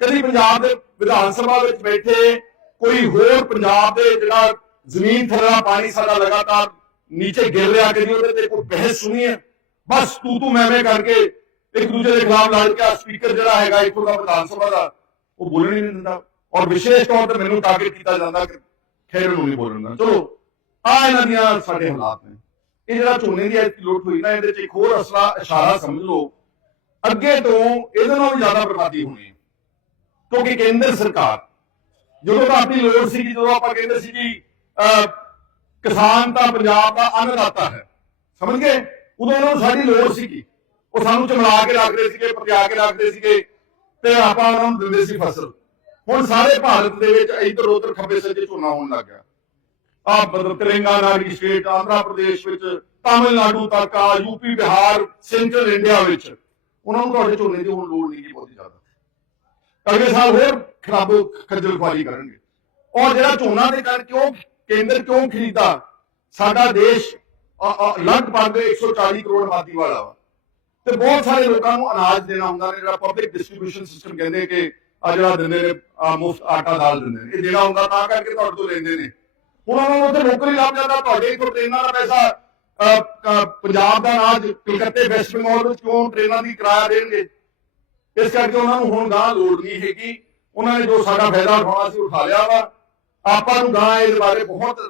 ਕਦੀ ਪੰਜਾਬ ਦੇ ਵਿਧਾਨ ਸਭਾ ਵਿੱਚ ਬੈਠੇ ਕੋਈ ਹੋਰ ਪੰਜਾਬ ਦੇ ਜਿਹੜਾ ਜ਼ਮੀਨ ਥੱਲੇ ਪਾਣੀ ਸਾਡਾ ਲਗਾਤਾਰ ਨੀਚੇ ਗਿਰ ਰਿਹਾ ਕਦੀ ਉਹਦੇ ਤੇ ਕੋਈ ਬਹਿਸ ਸੁਣੀ ਹੈ? ਬਸ ਤੂੰ ਤੂੰ ਮੈਂ ਮੈਂ ਕਰਕੇ ਇੱਕ ਦੂਜੇ ਦੇ ਖਿਲਾਫ ਲੜ ਕੇ ਸਪੀਕਰ ਜਿਹੜਾ ਹੈਗਾ ਇੱਥੋਂ ਦਾ ਵਿਧਾਨ ਸਭਾ ਦਾ ਉਹ ਬੋਲਣ ਹੀ ਨਹੀਂ ਦਿੰਦਾ। ਔਰ ਵਿਸ਼ੇਸ਼ ਤੌਰ ਤੇ ਮੈਨੂੰ ਟਾਰਗੇਟ ਕੀਤਾ ਜਾਂਦਾ ਕਿ ਖੈਰ ਨੂੰ ਨਹੀਂ ਬੋਲਣ ਦਿੰਦਾ। ਚਲੋ ਆ ਇਹਨਾਂ ਦੀਆਂ ਸਾਡੇ ਹਾਲਾਤ ਨੇ। ਇਹ ਜਿਹੜਾ ਝੋਨੇ ਦੀ ਐਤਕੀ ਲੁੱਟ ਹੋਈ ਨਾ ਇਹਦੇ ਚ ਇੱਕ ਹੋਰ ਅਸਲਾ ਇਸ਼ਾਰਾ ਸਮਝ ਲਓ। ਅੱਗੇ ਤੋਂ ਇਹਦੇ ਨਾਲੋਂ ਜ਼ਿਆਦਾ ਬਰਬਾਦੀ ਹੋਣੀ ਹੈ। ਕਿਉਂਕਿ ਕੇਂਦਰ ਸਰਕਾਰ ਜਦੋਂ ਤਾਂ ਆਪਣੀ ਲੋੜ ਸੀ ਜਦੋਂ ਆਪਾਂ ਕਹਿੰਦੇ ਸੀ ਜੀ ਅਹ, ਕਿਸਾਨ ਤਾਂ ਪੰਜਾਬ ਦਾ ਅੰਨਦਾਤਾ ਹੈ। ਸਮਝ ਗਏ? ਉਦੋਂ ਉਹਨਾਂ ਨੂੰ ਸਾਡੀ ਲੋੜ ਸੀਗੀ। ਉਹ ਸਾਨੂੰ ਚਮਲਾ ਕੇ ਰੱਖਦੇ ਸੀਗੇ ਪਤਿਆ ਕੇ ਰੱਖਦੇ ਸੀਗੇ ਤੇ ਆਪਾਂ ਉਹਨਾਂ ਨੂੰ ਦਿੰਦੇ ਸੀ ਫਸਲ। ਹੁਣ ਸਾਰੇ ਭਾਰਤ ਦੇ ਵਿੱਚ ਇੱਧਰ ਉੱਧਰ ਖੱਬੇ ਸੱਜੇ ਝੋਨਾ ਹੋਣ ਲੱਗ ਗਿਆ। ਆ ਮਤਲਬ ਤੇਲੰਗਾਨਾ ਦੀ ਸਟੇਟ ਆਂਧਰਾ ਪ੍ਰਦੇਸ਼ ਵਿੱਚ, ਤਾਮਿਲਨਾਡੂ ਤੱਕ ਆ ਯੂਪੀ ਬਿਹਾਰ ਸੈਂਟਰਲ ਇੰਡੀਆ ਵਿੱਚ। ਉਹਨਾਂ ਨੂੰ ਤੁਹਾਡੇ ਝੋਨੇ ਦੀ ਹੁਣ ਲੋੜ ਨਹੀਂ ਗੀ ਬਹੁਤੀ ਜ਼ਿਆਦਾ। ਅਗਲੇ ਸਾਲ ਹੋਰ ਖਰਾਬ ਖੱਜਲ ਖੁਆਰੀ ਕਰਨਗੇ। ਔਰ ਜਿਹੜਾ ਝੋਨਾ ਦੇ ਕਾਰਨ ਕਿਉਂ ਕੇਂਦਰ ਕਿਉਂ ਖਰੀਦਾ ਸਾਡਾ ਦੇਸ਼, ਅ- ਅ- ਲਗਭਗ 140 ਕਰੋੜ ਆਬਾਦੀ ਵਾਲਾ ਵਾ। ਤੇ ਬਹੁਤ ਸਾਰੇ ਲੋਕਾਂ ਨੂੰ ਅਨਾਜ ਦੇਣਾ ਹੁੰਦਾ ਨੇ, ਜਿਹੜਾ ਪਬਲਿਕ ਡਿਸਟ੍ਰੀਬਿਊਸ਼ਨ ਸਿਸਟਮ ਕਹਿੰਦੇ ਕਿ ਆ ਜਿਹੜਾ ਦਿੰਦੇ ਨੇ ਮੁਫਤ ਆਟਾ, ਦਾਲ ਦਿੰਦੇ ਨੇ। ਇਹ ਦੇਣਾ ਹੁੰਦਾ ਤਾਂ ਕਰਕੇ ਤੁਹਾਡੇ ਤੋਂ ਲੈਂਦੇ ਨੇ। ਹੁਣ ਉਹਨਾਂ ਨੂੰ ਉੱਥੇ ਨੌਕਰੀ ਲੱਭ ਜਾਂਦਾ, ਤੁਹਾਡੇ ਇਥੋਂ ਟ੍ਰੇਨਾਂ ਦਾ ਪੈਸਾ ਪੰਜਾਬ ਦਾ ਅਨਾਜ, ਕਲਕੱਤੇ, ਵੈਸਟ ਬੰਗਾਲ ਵਿੱਚ ਕਿਉਂ ਟ੍ਰੇਨਾਂ ਦੀ ਕਿਰਾਇਆ ਦੇਣਗੇ? ਇਸ ਕਰਕੇ ਉਹਨਾਂ ਨੂੰ ਹੁਣ ਗਾਂ ਲੋੜ ਨਹੀਂ ਹੈਗੀ। ਉਹਨਾਂ ਨੇ ਜੋ ਸਾਡਾ ਫਾਇਦਾ ਉਠਾਉਣਾ ਸੀ, ਉਠਾ ਲਿਆ ਵਾ। ਆਪਾਂ ਨੂੰ ਗਾਂ ਇਸ ਬਾਰੇ ਬਹੁਤ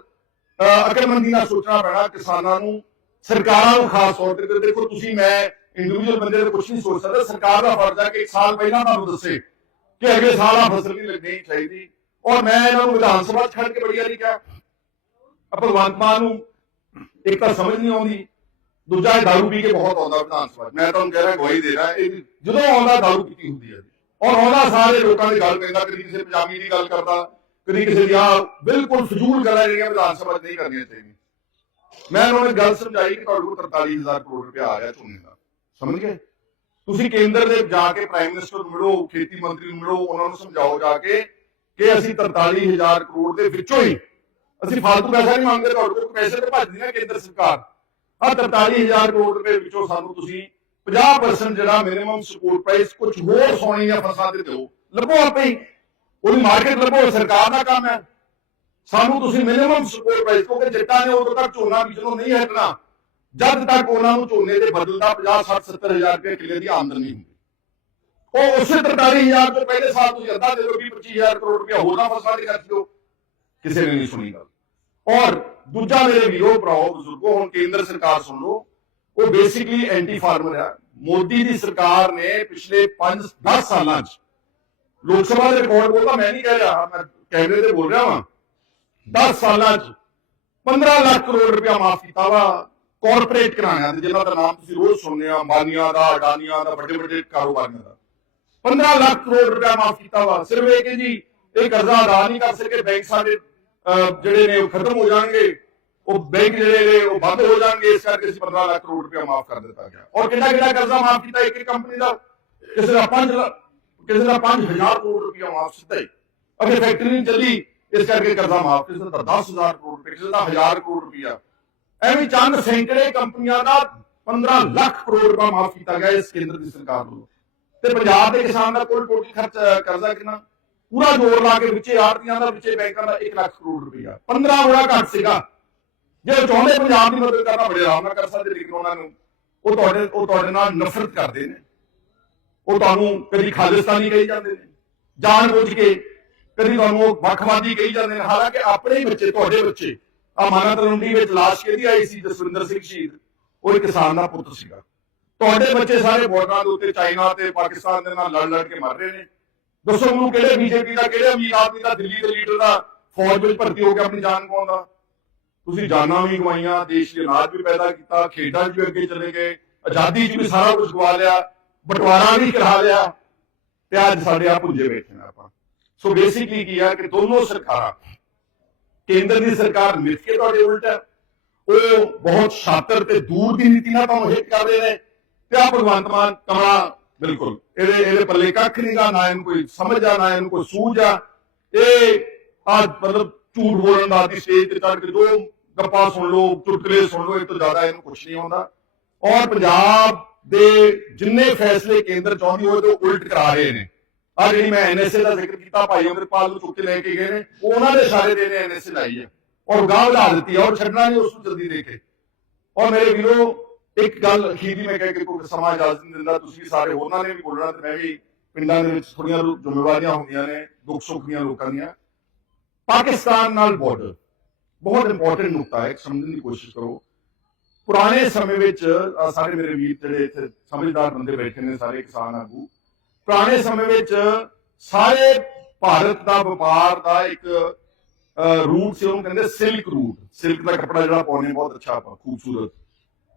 ਅਕਲਮੰਦੀ ਨਾਲ ਸੋਚਣਾ ਪੈਣਾ ਕਿਸਾਨਾਂ ਨੂੰ। ਸਰਕਾਰਾਂ ਨੂੰ ਖਾਸ ਤੌਰ ਤੇ, ਦੇਖੋ ਤੁਸੀਂ, ਮੈਂ ਇੰਡੀਵਿਜੂਅਲ ਬੰਦੇ ਦੇ ਕੁਝ ਨਹੀਂ ਸੋਚ ਸਕਦਾ। ਸਰਕਾਰ ਦਾ ਫਰਜ਼ ਹੈ ਕਿ ਇੱਕ ਸਾਲ ਪਹਿਲਾਂ ਤੁਹਾਨੂੰ ਦੱਸੇ ਕਿ ਅਗਲੇ ਸਾਲ ਆ ਫਸਲ ਨਹੀਂ ਲੱਗਣੀ ਚਾਹੀਦੀ। ਔਰ ਮੈਂ ਇਹਨਾਂ ਨੂੰ ਵਿਧਾਨ ਸਭਾ 'ਚ ਕੇ ਬੜੀ ਵਾਰੀ ਕਿਹਾ। ਭਗਵੰਤ ਮਾਨ ਨੂੰ ਇੱਕ ਤਾਂ ਸਮਝ ਨਹੀਂ ਆਉਂਦੀ। ਦੂਜਾ, ਇਹ ਦਾਰੂ ਪੀ ਕੇ ਬਹੁਤ ਆਉਂਦਾ ਵਿਧਾਨ ਸਭਾ ਮੈਂ ਤੁਹਾਨੂੰ ਕਹਿ ਰਿਹਾ, ਗਵਾਹੀ ਦੇ ਰਿਹਾ। ਇਹ ਜਦੋਂ ਆਉਂਦਾ ਦਾਰੂ ਪੀਤੀ ਹੁੰਦੀ ਹੈ। ਔਰ ਆਉਂਦਾ, ਸਾਰੇ ਲੋਕਾਂ ਦੀ ਗੱਲ ਪੈਂਦਾ ਕਦੀ ਕਿਸੇ ਪੰਜਾਬੀ ਦੀ ਗੱਲ ਕਰਦਾ। ਕਦੀ ਕਿਸੇ ਦੀ ਬਿਲਕੁਲ ਫਜ਼ੂਲ ਗੱਲਾਂ ਜਿਹੜੀਆਂ ਵਿਧਾਨ ਸਭਾ 'ਚ ਨਹੀਂ ਕਰਨੀਆਂ ਚਾਹੀਦੀਆਂ। ਮੈਂ ਉਹਨਾਂ ਨੂੰ ਗੱਲ ਸਮਝਾਈ ਕਿ ਤੁਹਾਡੇ ਕੋਲ 43000 ਕਰੋੜ ਰੁਪਏ ਆ ਰਿਹਾ ਝੋਨੇ ਦਾ। ਸਮਝ ਗਏ? ਤੁਸੀਂ ਕੇਂਦਰ ਦੇ ਜਾ ਕੇ ਪ੍ਰਾਈਮ ਮਿਨਿਸਟਰ ਨੂੰ ਮਿਲੋ, ਖੇਤੀ ਮੰਤਰੀ ਨੂੰ ਮਿਲੋ, ਉਹਨਾਂ ਨੂੰ ਸਮਝਾਓ ਜਾ ਕੇ ਕਿ ਅਸੀਂ 43000 ਕਰੋੜ ਦੇ ਵਿੱਚੋਂ ਹੀ ਅਸੀਂ ਫालतू ਪੈਸਾ ਨਹੀਂ ਮੰਗਦੇ, ਤੁਹਾਡੇ ਕੋਲ ਪੈਸੇ ਤੇ ਭੱਜਦੀ ਨਾ ਕੇਂਦਰ ਸਰਕਾਰ। ਆ 43000 ਕਰੋੜ ਰੁਪਏ ਵਿੱਚੋਂ ਸਾਨੂੰ ਤੁਸੀਂ 50% ਜਿਹੜਾ ਮਿਨੀਮਮ ਸਪੋਰਟ ਪ੍ਰਾਈਸ ਕੁਝ ਹੋਰ ਸੋਨੀਆਂ ਫਸਾਂ ਦੇ ਦਿਓ। ਲੱਭੋ ਆਪੇ ਹੀ। ਉਹਦੀ ਮਾਰਕੀਟ ਲੱਭੋ, ਸਰਕਾਰ ਦਾ ਕੰਮ ਹੈ। ਸਾਨੂੰ ਤੁਸੀਂ ਮਿਨੀਮਮ ਸਪੋਰਟ ਪ੍ਰਾਈਸ ਕਿਉਂਕਿ ਜੱਟਾਂ ਨੇ ਉਦੋਂ ਤੱਕ ਝੋਨਾ ਬੀਜਣੋਂ ਨਹੀਂ ਹਟਣਾ। ਜਦ ਤੱਕ ਉਹਨਾਂ ਨੂੰ ਝੋਨੇ ਦੇ ਬਦਲਦਾ 50 60 70 ਹਜ਼ਾਰ ਰੁਪਏ ਕਿੱਲੇ ਦੀ ਆਮਦਨ ਹੁੰਦੀ ਉਹ ਉਸੇ 43000 ਤੋਂ ਪਹਿਲੇ ਸਾਲ ਤੁਸੀਂ ਅੱਧਾ ਦੇ ਦਿਓ 20 25000 ਕਰੋੜ ਰੁਪਏ ਹੋਰ ਨਾ ਫਸਲਾਂ ਦੇ ਖਰਚ ਦਿਓ। ਕਿਸੇ ਨੇ ਨਹੀਂ ਸੁਣੀ ਗੱਲ। ਔਰ ਦੂਜਾ ਮੇਰੇ ਵੀਰੋ, ਭਰਾਓ, ਬਜ਼ੁਰਗੋ, ਹੁਣ ਕੇਂਦਰ ਸਰਕਾਰ ਸੁਣ ਲਓ। ਉਹ ਬੇਸਿਕਲੀ ਐਂਟੀ ਫਾਰਮਰ ਹੈ ਮੋਦੀ ਦੀ ਸਰਕਾਰ ਨੇ ਪਿਛਲੇ 5 10 ਸਾਲਾਂ 'ਚ ਲੋਕ ਸਭਾ ਦੇ ਰਿਕਾਰਡ ਬੋਲਦਾ ਮੈਂ ਨਹੀਂ ਕਹਿ ਰਿਹਾ, ਮੈਂ ਕੈਮਰੇ ਤੇ ਬੋਲ ਰਿਹਾ ਵਾਂ। 10 ਸਾਲਾਂ 'ਚ 15 ਲੱਖ ਕਰੋੜ ਰੁਪਇਆ ਮਾਫ ਕੀਤਾ ਵਾ ਕਾਰਪੋਰੇਟ ਘਰਾਣਿਆਂ ਦੇ, ਜਿਨ੍ਹਾਂ ਦਾ ਨਾਮ ਤੁਸੀਂ ਰੋਜ਼ ਸੁਣਦੇ ਆ ਅੰਬਾਨੀਆਂ ਦਾ, ਅਡਾਨੀਆਂ ਦਾ, ਵੱਡੇ ਵੱਡੇ ਕਾਰੋਬਾਰੀਆਂ ਦਾ। 15 ਲੱਖ ਕਰੋੜ ਰੁਪਇਆ ਮਾਫ ਕੀਤਾ ਵਾ, ਸਿਰਫ ਇਹ ਕਿ ਜੀ, ਇਹ ਕਰਜ਼ਾ ਅਦਾ ਨਹੀਂ ਕਰ ਸਕੇ ਬੈਂਕ ਸਾਡੇ ਜਿਹੜੇ ਨੇ ਉਹ ਖਤਮ ਹੋ ਜਾਣਗੇ, ਉਹ ਬੈਂਕ ਜਿਹੜੇ ਨੇ ਉਹ ਬੰਦ ਹੋ ਜਾਣਗੇ, ਇਸ ਕਰਕੇ ਅਸੀਂ 15 ਲੱਖ ਕਰੋੜ ਰੁਪਇਆ ਮਾਫ ਕਰ ਦਿੱਤਾ ਗਿਆ। ਔਰ ਕਿੰਨਾ ਕਿੰਨਾ ਕਰਜ਼ਾ ਮਾਫ ਕੀਤਾ ਇੱਕ ਇੱਕ ਕੰਪਨੀ ਦਾ? ਕਿਸੇ ਦਾ 5 ਕਿਸੇ ਦਾ 5000 ਕਰੋੜ ਰੁਪਇਆ ਮਾਫ ਸਿੱਧਾ ਹੀ ਅਗੇ ਫੈਕਟਰੀ ਨਹੀਂ ਚੱਲੀ, ਇਸ ਕਰਕੇ ਕਰਜ਼ਾ ਮਾਫ ਕਿਸੇ ਦਾ 10000 ਕਰੋੜ ਰੁਪਇਆ ਕਿਸੇ ਦਾ 1000 ਕਰੋੜ ਰੁਪਇਆ। ਐਵੇਂ ਚੰਦ ਸੈਂਕੜੇ ਕੰਪਨੀਆਂ ਦਾ 15 ਲੱਖ ਕਰੋੜ ਰੁਪਇਆ ਮਾਫ ਕੀਤਾ ਗਿਆ ਇਸ ਕੇਂਦਰ ਦੀ ਸਰਕਾਰ ਵੱਲੋਂ। ਤੇ ਪੰਜਾਬ ਦੇ ਕਿਸਾਨ ਦਾ ਕੁੱਲ ਟੋਟਲ ਖਰਚ ਕਰਜ਼ਾ ਕਿੰਨਾ? ਪੂਰਾ ਜੋਰ ਲਾ ਕੇ ਵਿੱਚੇ ਆੜਤੀਆਂ ਦਾ, ਵਿੱਚੇ ਬੈਂਕਾਂ ਦਾ 1 ਲੱਖ ਕਰੋੜ ਰੁਪਇਆ। 15 ਗੁਣਾ ਘੱਟ ਸੀਗਾ। ਜੇ ਉਹ ਚਾਹੁੰਦੇ ਪੰਜਾਬ ਦੀ ਮਦਦ ਕਰਨਾ ਬੜੇ ਆਰਾਮ ਨਾਲ ਕਰ ਸਕਦੇ, ਲੇਕਿਨ ਉਹਨਾਂ ਨੂੰ ਉਹ ਤੁਹਾਡੇ ਉਹ ਤੁਹਾਡੇ ਨਾਲ ਨਫ਼ਰਤ ਕਰਦੇ ਨੇ। ਉਹ ਤੁਹਾਨੂੰ ਕਦੀ ਖਾਲਿਸਤਾਨੀ ਕਹੀ ਜਾਂਦੇ ਨੇ, ਜਾਣ ਬੁੱਝ ਕੇ ਕਦੀ ਤੁਹਾਨੂੰ ਉਹ ਵੱਖਵਾਦੀ ਕਹੀ ਜਾਂਦੇ ਨੇ। ਹਾਲਾਂਕਿ ਆਪਣੇ ਹੀ ਬੱਚੇ, ਤੁਹਾਡੇ ਬੱਚੇ ਆ ਮਾਨਾ ਤਲਵੰਡੀ ਵਿੱਚ ਲਾਸ਼ ਕਿਹਦੀ ਆਈ ਸੀ? ਜਸਵਿੰਦਰ ਸਿੰਘ ਸ਼ਹੀਦ, ਉਹ ਇੱਕ ਕਿਸਾਨ ਦਾ ਪੁੱਤ ਸੀਗਾ। ਤੁਹਾਡੇ ਬੱਚੇ ਸਾਰੇ ਬਾਰਡਰਾਂ ਦੇ ਉੱਤੇ ਚਾਈਨਾ ਤੇ ਪਾਕਿਸਤਾਨ ਦੇ ਨਾਲ ਲੜ ਲੜ ਕੇ ਮਰ ਰਹੇ ਨੇ। ਦੱਸੋ ਉਹਨੂੰ ਕਿਹੜੇ ਬੀਜੇਪੀ ਦਾ, ਕਿਹੜੇ ਅਮੀਰ ਆਦਮੀ ਦਾ, ਦਿੱਲੀ ਦੇ ਲੀਡਰ ਦਾ ਫੌਜ ਵਿੱਚ ਭਰਤੀ ਹੋ ਕੇ ਆਪਣੀ ਜਾਨ ਗਵਾਉਂਦਾ ਤੁਸੀਂ ਜਾਨਾਂ ਵੀ ਗਵਾਈਆਂ, ਦੇਸ਼ ਦੇ ਅਨਾਜ ਵੀ ਪੈਦਾ ਕੀਤਾ, ਖੇਡਾਂ 'ਚ ਵੀ ਅੱਗੇ ਚਲੇ ਗਏ, ਆਜ਼ਾਦੀ 'ਚ ਵੀ ਸਾਰਾ ਕੁਝ ਗਵਾ ਲਿਆ। ਬਟਵਾਰਾ ਵੀ ਕਰਾ ਲਿਆ ਤੇ ਅੱਜ ਸਾਡੇ ਆ ਭੁੱਜੇ ਬੈਠੇ ਨੇ ਆਪਾਂ। ਸੋ ਬੇਸਿਕਲੀ ਕੀ ਆ ਕਿ ਦੋਨੋਂ ਸਰਕਾਰਾਂ, ਕੇਂਦਰ ਦੀ ਸਰਕਾਰ ਮਿਲ ਕੇ ਤੁਹਾਡੇ ਉਲਟ ਹੈ, ਉਹ ਬਹੁਤ ਸ਼ਾਤਰ ਤੇ ਦੂਰ ਦੀ ਨੀਤੀ ਨਾਲ ਤੁਹਾਨੂੰ ਹਿੱਟ ਕਰਦੇ ਨੇ ਤੇ ਆ ਭਗਵੰਤ ਮਾਨ ਕਮਲਾ ਬਿਲਕੁਲ, ਇਹਦੇ ਇਹਦੇ ਪੱਲੇ ਕੱਖ ਨਹੀਂ ਨਾ ਇਹਨੂੰ ਕੋਈ ਸਮਝ ਆ, ਨਾ ਇਹਨੂੰ ਕੋਈ ਸੂਝ ਆ। ਇਹ ਆ ਮਤਲਬ ਝੂਠ ਬੋਲਣ ਦਾ ਦੀ ਸਟੇਜ ਤੇ ਚੜ ਕੇ ਜੋ ਗੱਪਾਂ ਸੁਣ ਲਓ, ਚੁਟਕਲੇ ਸੁਣ ਲਓ, ਇਹ ਤੋਂ ਜ਼ਿਆਦਾ ਇਹਨੂੰ ਕੁਝ ਨਹੀਂ ਆਉਂਦਾ। ਔਰ ਪੰਜਾਬ ਦੇ ਜਿੰਨੇ ਫੈਸਲੇ ਕੇਂਦਰ ਚਾਹੁੰਦੀ ਹੋਏ ਤੇ ਉਲਟ ਕਰਾ ਰਹੇ ਨੇ। ਆ ਜਿਹੜੀ ਮੈਂ ਐਨਐਸਏ ਦਾ ਜ਼ਿਕਰ ਕੀਤਾ, ਭਾਈ ਅੰਮ੍ਰਿਤਪਾਲ ਨੂੰ ਚੁੱਕ ਕੇ ਲੈ ਕੇ ਗਏ ਨੇ, ਉਹਨਾਂ ਦੇ ਸਾਰੇ ਦੇ ਨੇ ਐਨਐਸਏ ਲਾਈ ਹੈ। ਔਰ ਗਾਂਵ ਵਧਾ ਦਿੱਤੀ ਔਰ ਛੱਡਣਾ ਨਹੀਂ ਉਸ ਨੂੰ ਜਲਦੀ ਦੇ ਕੇ। ਔਰ ਮੇਰੇ ਵੀਰੋ, ਇੱਕ ਗੱਲ ਅਖੀਰ ਦੀ ਮੈਂ ਕਹਿ ਕੇ ਕੋਈ ਸਮਾਂ ਇਜਾਜ਼ਤ ਦਿੰਦਾ, ਤੁਸੀਂ ਵੀ ਸਾਰੇ ਹੋਰਨਾਂ ਨੇ ਵੀ ਬੋਲਣਾ, ਤੇ ਮੈਂ ਵੀ ਪਿੰਡਾਂ ਦੇ ਵਿੱਚ ਥੋੜੀਆਂ ਜ਼ਿੰਮੇਵਾਰੀਆਂ ਹੁੰਦੀਆਂ ਨੇ ਦੁੱਖ ਸੁੱਖ ਦੀਆਂ ਲੋਕਾਂ ਦੀਆਂ। ਪਾਕਿਸਤਾਨ ਨਾਲ ਬਾਰਡਰ ਬਹੁਤ ਇੰਪੋਰਟੈਂਟ ਨੁਕਤਾ ਹੈ ਸਮਝਣ ਦੀ ਕੋਸ਼ਿਸ਼ ਕਰੋ। ਪੁਰਾਣੇ ਸਮੇਂ ਵਿੱਚ ਆਹ ਸਾਰੇ ਮੇਰੇ ਵੀਰ ਜਿਹੜੇ ਇੱਥੇ ਸਮਝਦਾਰ ਬੰਦੇ ਬੈਠੇ ਨੇ, ਸਾਰੇ ਕਿਸਾਨ ਆਗੂ, ਪੁਰਾਣੇ ਸਮੇਂ ਵਿੱਚ ਸਾਰੇ ਭਾਰਤ ਦਾ ਵਪਾਰ ਦਾ ਇੱਕ ਰੂਟ ਸੀ, ਉਹਨੂੰ ਕਹਿੰਦੇ ਸਿਲਕ ਰੂਟ। ਸਿਲਕ ਦਾ ਕੱਪੜਾ ਜਿਹੜਾ ਪਾਉਣੇ ਬਹੁਤ ਅੱਛਾ ਆਪਾਂ, ਖੂਬਸੂਰਤ।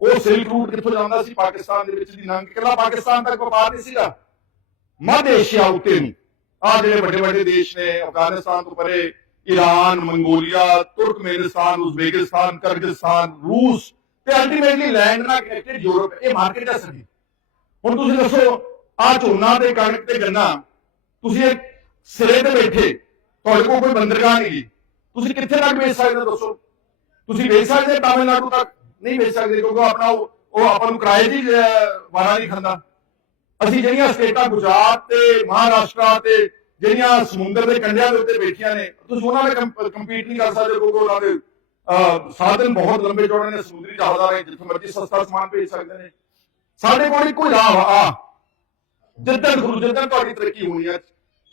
ਉਹ ਸਿਲਕ ਰੂਟ ਕਿੱਥੋਂ ਜਾਂਦਾ ਸੀ? ਪਾਕਿਸਤਾਨ ਦੇ ਵਿੱਚ ਦੀ ਲੰਘ ਕੇ ਪਾਕਿਸਤਾਨ ਤੱਕ ਵਪਾਰ ਨਹੀਂ ਸੀਗਾ। ਮੱਧ ਏਸ਼ੀਆ ਉੱਤੇ ਨੂੰ। ਆ ਜਿਹੜੇ ਵੱਡੇ ਵੱਡੇ ਦੇਸ਼ ਨੇ, ਅਫਗਾਨਿਸਤਾਨ ਤੋਂ ਪਰੇ Iran Mongolia, Turkmenistan, Uzbekistan, Kyrgyzstan, ਰੂਸ ਤੇ ਅਲਟੀਮੇਟਲੀ ਲੈਂਡ ਨਾਲ ਕਨੈਕਟਡ ਯੂਰਪ, ਇਹ ਮਾਰਕੀਟ ਹੈ। ਸਾਡੀ ਹੁਣ ਤੁਸੀਂ ਦੱਸੋ ਆ ਝੋਨਾ ਤੇ ਕਣਕ ਤੇ ਗੰਨਾ, ਤੁਸੀਂ ਸਿਰੇ ਤੇ ਬੈਠੇ, ਤੁਹਾਡੇ ਕੋਲ ਕੋਈ ਬੰਦਰਗਾਹ ਨਹੀਂ ਤੁਸੀਂ ਕਿੱਥੇ ਤੱਕ ਵੇਚ ਸਕਦੇ ਹੋ ਦੱਸੋ? ਤੁਸੀਂ ਵੇਚ ਸਕਦੇ ਤਾਮਿਲਨਾਡੂ ਤੱਕ? ਨਹੀਂ ਵੇਚ ਸਕਦੇ, ਕਿਉਂਕਿ ਆਪਣਾ ਉਹ ਆਪਾਂ ਨੂੰ ਕਿਰਾਏ ਦੀ ਵਾਰਾ ਨਹੀਂ ਖਾਂਦਾ। ਅਸੀਂ ਜਿਹੜੀਆਂ ਸਟੇਟਾਂ ਗੁਜਰਾਤ ਤੇ ਮਹਾਰਾਸ਼ਟਰ ਤੇ ਜਿਹੜੀਆਂ ਸਮੁੰਦਰ ਦੇ ਕੰਢਿਆਂ ਦੇ ਉੱਤੇ ਬੈਠੀਆਂ ਨੇ, ਤੁਸੀਂ ਉਹਨਾਂ ਨਾਲ ਕੰਪੀਟ ਨਹੀਂ ਕਰ ਸਕਦੇ, ਕਿਉਂਕਿ ਉਹਨਾਂ ਦੇ ਸਾਧਨ ਬਹੁਤ ਲੰਬੇ ਚੌੜੇ ਨੇ, ਸਮੁੰਦਰੀ ਜਹਾਜ਼ਾਂ ਨੇ, ਜਿੱਥੇ ਮਰਜ਼ੀ ਸਸਤਾ ਸਮਾਨ ਭੇਜ ਸਕਦੇ ਨੇ। ਸਾਡੇ ਕੋਲ ਇੱਕੋ ਹੀ ਰਾਹ ਆ ਜਿੱਦਣ ਗੁਰੂ ਜਿੱਦਣ ਤੁਹਾਡੀ ਤਰੱਕੀ ਹੋਣੀ ਹੈ।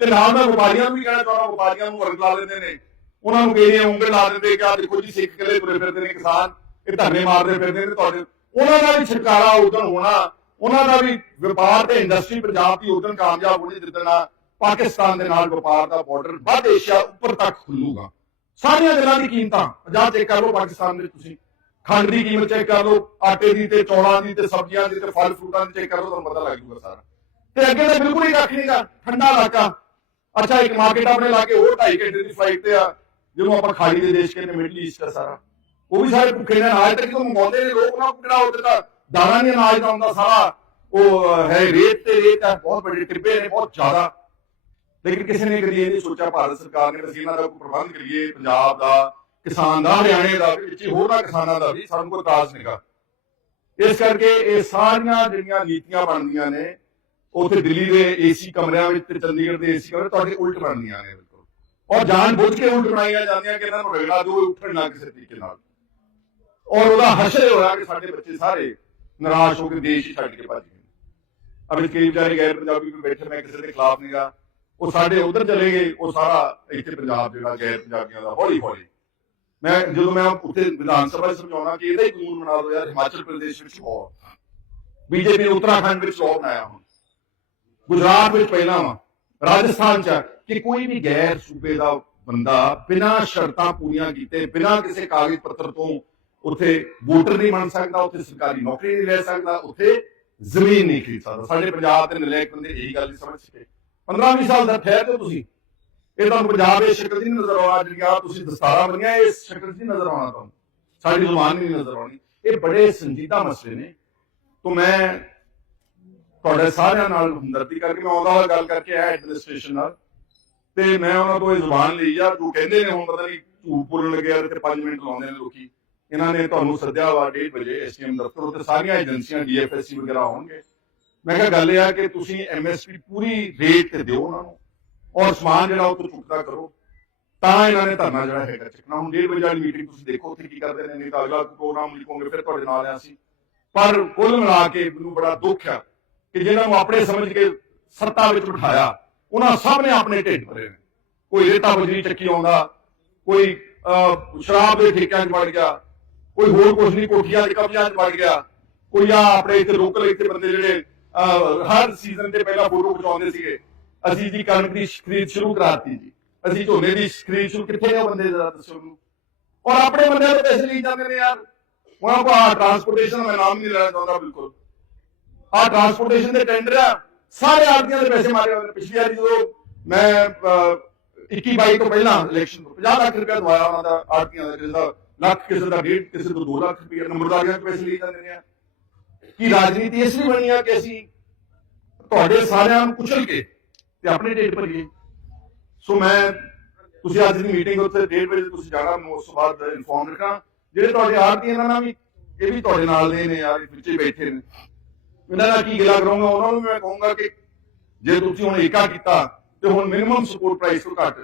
ਤੇ ਨਾਲ ਮੈਂ ਵਪਾਰੀਆਂ ਨੂੰ ਵੀ ਕਹਿਣਾ ਚਾਹੁੰਦਾ, ਵਪਾਰੀਆਂ ਨੂੰ ਵਰਗ ਲਾ ਦਿੰਦੇ ਨੇ। ਉਹਨਾਂ ਨੂੰ ਗੇਰੀਆਂ ਉਂਗਲ ਲਾ ਦਿੰਦੇ ਕਿ ਆ ਦੇਖੋ ਜੀ, ਸਿੱਖ ਕਿਲੇ ਤੁਰੇ ਫਿਰਦੇ ਨੇ ਕਿਸਾਨ, ਇਹ ਧਰਨੇ ਮਾਰਦੇ ਫਿਰਦੇ ਨੇ ਤੁਹਾਡੇ। ਉਹਨਾਂ ਦਾ ਵੀ ਛੁਟਕਾਰਾ ਉਦੋਂ ਹੋਣਾ, ਉਹਨਾਂ ਦਾ ਵੀ ਵਪਾਰ ਤੇ ਇੰਡਸਟਰੀ ਪੰਜਾਬ ਦੀ ਉਦੋਂ ਕਾਮਯਾਬ ਹੋਣੀ ਜਿੱਦਣ ਪਾਕਿਸਤਾਨ ਦੇ ਨਾਲ ਵਪਾਰ ਦਾ ਬਾਰਡਰ ਵੱਧ ਏਸ਼ੀਆ ਉੱਪਰ ਤੱਕ ਖੁੱਲੂਗਾ। ਸਾਰੀਆਂ ਗੱਲਾਂ ਦੀ ਕੀਮਤਾਂ। ਪੰਜਾਬ ਚੈੱਕ ਕਰ ਲਓ ਪਾਕਿਸਤਾਨ ਦੇ ਤੁਸੀਂ। ਖੰਡ ਦੀ ਕੀਮਤ ਚੈੱਕ ਕਰ ਲਓ, ਆਟੇ ਦੀ ਤੇ ਚੌਲਾਂ ਦੀ ਤੇ ਸਬਜ਼ੀਆਂ ਦੀ ਤੇ ਫਲ ਫਰੂਟਾਂ ਦੀ ਚੈੱਕ ਕਰ ਲਓ, ਤੁਹਾਨੂੰ ਪਤਾ ਲੱਗ ਜੂਗਾ ਸਾਰਾ। ਤੇ ਅੱਗੇ ਤਾਂ ਬਿਲਕੁਲ ਹੀ ਕੱਖ ਨਹੀਂਗਾ ਠੰਡਾ ਇਲਾਕਾ। ਅੱਛਾ, ਇੱਕ ਮਾਰਕੀਟ ਆਪਣੇ ਲਾ ਕੇ ਹੋਰ 2.5 ਘੰਟੇ ਦੀ ਫਲਾਈਟ ਤੇ ਆ ਜਿਹਨੂੰ ਆਪਾਂ ਖਾੜੀ ਦੇ ਦੇਸ਼ ਕਹਿੰਦੇ ਮਿਡਲ ਈਸਟ ਆ ਸਾਰਾ। ਉਹ ਵੀ ਸਾਰੇ ਭੁੱਖੇ ਨੇ, ਅਨਾਜ ਤੱਕ ਤੋਂ ਮੰਗਾਉਂਦੇ ਨੇ, ਲੋਕ ਨਾ ਕਿਹੜਾ ਉੱਧਰ ਦਾ ਦਾਣਾ ਨਹੀਂ ਅਨਾਜ ਦਾ ਹੁੰਦਾ ਸਾਰਾ। ਉਹ ਹੈ ਰੇਤ ਤੇ ਰੇਤ ਆ, ਬਹੁਤ ਵੱਡੇ ਟਿੱਬੇ ਨੇ, ਬਹੁਤ ਜ਼ਿਆਦਾ। ਲੇਕਿਨ ਕਿਸੇ ਨੇ ਕਦੀ ਇਹ ਨਹੀਂ ਸੋਚਿਆ ਭਾਰਤ ਸਰਕਾਰ ਨੇ ਅਸੀਂ ਇਹਨਾਂ ਦਾ ਕੋਈ ਪ੍ਰਬੰਧ ਕਰੀਏ, ਪੰਜਾਬ ਦਾ, ਕਿਸਾਨ ਦਾ, ਹਰਿਆਣੇ ਦਾ, ਵੀ ਵਿੱਚ ਹੋਰਨਾਂ ਕਿਸਾਨਾਂ ਦਾ ਵੀ ਸਾਨੂੰ ਕੋਈ ਤਾਸ ਨਹੀਂਗਾ ਇਸ ਕਰਕੇ ਇਹ ਸਾਰੀਆਂ ਜਿਹੜੀਆਂ ਨੀਤੀਆਂ ਬਣਦੀਆਂ ਨੇ, ਉੱਥੇ ਦਿੱਲੀ ਦੇ ਏਸੀ ਕਮਰਿਆਂ ਵਿੱਚ ਤੇ ਚੰਡੀਗੜ੍ਹ ਦੇ ਏਸੀ ਕਮਰੇ ਤੁਹਾਡੇ ਉਲਟ ਬਣਦੀਆਂ ਨੇ ਬਿਲਕੁਲ। ਔਰ ਜਾਣ ਬੁੱਝ ਕੇ ਉਲਟ ਬਣਾਈਆਂ ਜਾਂਦੀਆਂ ਕਿ ਇਹਨਾਂ ਨੂੰ ਰਗੜਾ ਦਿਓ ਉੱਠਣ ਨਾ ਕਿਸੇ ਤਰੀਕੇ ਨਾਲ। ਔਰ ਉਹਦਾ ਹਸ਼ਰ ਹੋਇਆ ਕਿ ਸਾਡੇ ਬੱਚੇ ਸਾਰੇ ਨਿਰਾਸ਼ ਹੋ ਕੇ ਦੇਸ਼ ਹੀ ਛੱਡ ਕੇ ਭੱਜ ਗਏ ਅਬੇ ਕਈ ਵਿਚਾਰੇ ਗੈਰ ਪੰਜਾਬੀ ਵੀ ਬੈਠੇ ਮੈਂ ਕਿਸੇ ਦੇ ਖਿਲਾਫ ਨਹੀਂਗਾ ਉਹ ਸਾਡੇ ਉਧਰ ਚਲੇ ਗਏ, ਉਹ ਸਾਰਾ ਇੱਥੇ ਪੰਜਾਬ ਜਿਹੜਾ ਗੈਰ ਪੰਜਾਬੀਆਂ ਦਾ ਹੌਲੀ ਹੌਲੀ। ਮੈਂ ਜਦੋਂ ਮੈਂ ਉੱਥੇ ਵਿਧਾਨ ਸਭਾ 'ਚ ਸਮਝਾਉਣਾ ਕਿ ਇਹਦਾ ਹੀ ਕਾਨੂੰਨ ਬਣਾ ਦਿਓ ਯਾਰ, ਹਿਮਾਚਲ ਪ੍ਰਦੇਸ਼ ਵਿੱਚ ਲਾਅ ਬੀਜੇਪੀ ਨੇ ਉੱਤਰਾਖੰਡ ਵਿੱਚ ਲਾਅ ਬਣਾਇਆ ਹੁਣ। ਗੁਜਰਾਤ ਵਿੱਚ ਪਹਿਲਾਂ ਵਾ, ਰਾਜਸਥਾਨ 'ਚ ਕਿ ਕੋਈ ਵੀ ਗੈਰ ਸੂਬੇ ਦਾ ਬੰਦਾ ਬਿਨਾਂ ਸ਼ਰਤਾਂ ਪੂਰੀਆਂ ਕੀਤੇ, ਬਿਨਾਂ ਕਿਸੇ ਕਾਗਜ਼ ਪੱਤਰ ਤੋਂ ਉੱਥੇ ਵੋਟਰ ਨਹੀਂ ਬਣ ਸਕਦਾ, ਉੱਥੇ ਸਰਕਾਰੀ ਨੌਕਰੀ ਨਹੀਂ ਲੈ ਸਕਦਾ, ਉੱਥੇ ਜ਼ਮੀਨ ਨਹੀਂ ਖਰੀਦ ਸਕਦਾ। ਸਾਡੇ ਪੰਜਾਬ ਦੇ ਨਲਾਇਕ ਬੰਦੇ ਇਹੀ ਗੱਲ ਨਹੀਂ ਸਮਝ ਸਕੇ। 15-20 ਸਾਲ ਦਾ ਠਹਿਰ ਤੇ ਤੁਸੀਂ। ਇਹ ਤੁਹਾਨੂੰ ਪੰਜਾਬ ਦੇ ਸ਼ਕਲ ਦੀ ਨਜ਼ਰ ਆਉਣਾ ਜਿਹੜੀਆਂ ਤੁਸੀਂ ਦਸਤਾਰਾ ਬਣੀਆਂ ਇਸ ਸ਼ਕਲ ਦੀ ਨਜ਼ਰ ਆਉਣਾ ਤੁਹਾਨੂੰ। ਸਾਡੀ ਜ਼ੁਬਾਨ ਨਹੀਂ ਨਜ਼ਰ ਆਉਣੀ। ਇਹ ਬੜੇ ਸੰਜੀਦਾ ਮਸਲੇ ਨੇ। ਤੋਂ ਮੈਂ ਤੁਹਾਡੇ ਸਾਰਿਆਂ ਨਾਲ ਹਮਦਰਦੀ ਕਰਕੇ, ਮੈਂ ਆਉਂਦਾ ਹੋਇਆ ਗੱਲ ਕਰਕੇ ਆਇਆ ਐਡਮਿਨਿਸਟ੍ਰੇਸ਼ਨ ਨਾਲ। ਤੇ ਮੈਂ ਉਹਨਾਂ ਤੋਂ ਇਹ ਜ਼ੁਬਾਨ ਲਈ ਆ, ਜੋ ਕਹਿੰਦੇ ਨੇ ਹੁਣ ਪਤਾ ਨਹੀਂ ਝੂਠ ਬੋਲਣ ਲੱਗਿਆ ਤੇ 5 ਮਿੰਟ ਲਾਉਂਦੇ ਨੇ ਲੋਕੀ। ਇਹਨਾਂ ਨੇ ਤੁਹਾਨੂੰ ਸੱਦਿਆ ਵਾ 1:30 ਵਜੇ ਐਸਟੀਐਮ ਦਫ਼ਤਰ ਉੱਤੇ ਸਾਰੀਆਂ ਏਜੰਸੀਆਂ ਡੀਐਫਐਸਸੀ ਵਗੈਰਾ ਹੋਣਗੇ ਮੈਂ ਕਿਹਾ ਗੱਲ ਇਹ ਆ ਕਿ ਤੁਸੀਂ ਐਮਐਸਪੀ ਪੂਰੀ ਰੇਟ ਤੇ ਦਿਓ ਉਹਨਾਂ ਨੂੰ ਔਰ ਸਮਾਨ ਜਿਹੜਾ ਉਹ ਤੋਂ ਚੁੱਕਦਾ ਕਰੋ। ਤਾਂ ਇਹਨਾਂ ਨੇ ਧਰਨਾ ਜਿਹੜਾ ਹੈਗਾ ਚੱਕਣਾ। ਹੁਣ 1:30 ਵਜੇ ਵਾਲੀ ਮੀਟਿੰਗ ਤੁਸੀਂ ਦੇਖੋ ਉੱਥੇ ਕੀ ਕਰਦੇ ਨੇ। ਨਹੀਂ ਤਾਂ ਅਗਲਾ ਪ੍ਰੋਗਰਾਮ ਲਿਖੋਗੇ ਫਿਰ ਤੁਹਾਡੇ ਨਾਲ ਆ ਸੀ ਪਰ ਕੁੱਲ ਮਿਲਾ ਕੇ ਮੈਨੂੰ ਬੜਾ ਦੁੱਖ ਆ ਕਿ ਜਿਹਨਾਂ ਨੂੰ ਆਪਣੇ ਸਮਝ ਕੇ ਸੱਤਾ ਵਿੱਚ ਬਿਠਾਇਆ, ਉਹਨਾਂ ਸਭ ਨੇ ਆਪਣੇ ਢਿੱਡ ਭਰੇ ਨੇ। ਕੋਈ ਰੇਤਾ ਬਜਰੀ ਚੱਕੀ ਆਉਂਦਾ, ਕੋਈ ਸ਼ਰਾਬ ਦੇ ਠੇਕਿਆਂ 'ਚ ਵੜ ਗਿਆ, ਕੋਈ ਹੋਰ ਕੁਛ ਨਹੀਂ, ਕੋਠੀਆਂ ਦੇ ਕਬਜ਼ਿਆਂ 'ਚ ਵੜ ਗਿਆ, ਕੋਈ ਆ ਆਪਣੇ ਇੱਥੇ ਲੋਕਲ ਇੱਥੇ ਬੰਦੇ ਜਿਹੜੇ ਹਰ ਸੀਜ਼ਨ ਤੇ ਪਹਿਲਾਂ ਫੋਟੋ ਖਿਚਾਉਂਦੇ ਸੀਗੇ। ਅਸੀਂ ਜੀ ਕਣਕ ਦੀ ਖਰੀਦ ਸ਼ੁਰੂ ਕਰਾਤੀ ਜੀ। ਅਸੀਂ ਝੋਨੇ ਦੀ ਖਰੀਦ ਸ਼ੁਰੂ ਕਿੱਥੇ ਨੇ ਬੰਦੇ ਜ਼ਰਾ ਦੱਸੋ ਮੈਨੂੰ। ਔਰ ਆਪਣੇ ਬੰਦਿਆਂ ਦੇ ਪੈਸੇ ਲਈ ਜਾਂਦੇ ਨੇ ਯਾਰ। ਉਹਨਾਂ ਕੋਲ ਟਰਾਂਸਪੋਰਟੇਸ਼ਨ ਮੈਂ ਨਾਮ ਨਹੀਂ ਲੈਣਾ ਚਾਹੁੰਦਾ ਬਿਲਕੁਲ। ਆ ਟਰਾਂਸਪੋਰਟੇਸ਼ਨ ਦੇ ਟੈਂਡਰ ਆ। ਸਾਰੇ ਆਦਮੀਆਂ ਦੇ ਪੈਸੇ ਮਾਰੇ ਹੋਏ ਨੇ। ਪਿਛਲੀ ਵਾਰੀ ਜਦੋਂ ਮੈਂ ਅਹ, 21 22 ਤੋਂ ਪਹਿਲਾਂ ਇਲੈਕਸ਼ਨ ਤੋਂ 50 ਲੱਖ ਰੁਪਏ ਦਵਾਇਆ ਉਹਨਾਂ ਦਾ ਆਦਮੀਆਂ ਦਾ ਕਿਸੇ ਦਾ ਲੱਖ ਕਿਸੇ ਦਾ ਡੇਢ ਕਿਸੇ ਤੋਂ 2 ਲੱਖ ਰੁਪਏ ਨੰਬਰਦਾਰੀਆਂ ਦੇ ਪੈਸੇ ਲਈ ਜਾਂਦੇ ਨੇ ਆ ਕੀ ਰਾਜਨੀਤੀ ਇਸ ਲਈ ਬਣੀ ਆ ਕਿ ਅਸੀਂ ਤੁਹਾਡੇ ਸਾਰਿਆਂ ਨੂੰ ਕੁਚਲ ਕੇ ਤੇ ਆਪਣੇ ਢਿੱਡ ਭਰੀਏ। ਸੋ ਮੈਂ ਤੁਸੀਂ ਅੱਜ ਦੀ ਮੀਟਿੰਗ ਉੱਥੇ 1:30 ਵਜੇ ਤੁਸੀਂ ਜਾਣਾ ਮੈਨੂੰ ਉਸ ਤੋਂ ਬਾਅਦ ਇਨਫੋਰਮ ਰੱਖਾਂ। ਜਿਹੜੇ ਤੁਹਾਡੇ ਆਰਤੀ ਇਹਨਾਂ ਨਾਲ ਵੀ, ਇਹ ਵੀ ਤੁਹਾਡੇ ਨਾਲ ਦੇ ਨੇ ਯਾਰ, ਵਿੱਚ ਬੈਠੇ ਨੇ। ਇਹਨਾਂ ਨਾਲ ਕੀ ਗੱਲਾਂ ਕਰਾਂਗਾ, ਉਹਨਾਂ ਨੂੰ ਵੀ ਮੈਂ ਕਹੂੰਗਾ ਕਿ ਜੇ ਤੁਸੀਂ ਹੁਣ ਏਕਾ ਕੀਤਾ ਤੇ ਹੁਣ ਮਿਨੀਮਮ ਸਪੋਰਟ ਪ੍ਰਾਈਸ ਤੋਂ ਘੱਟ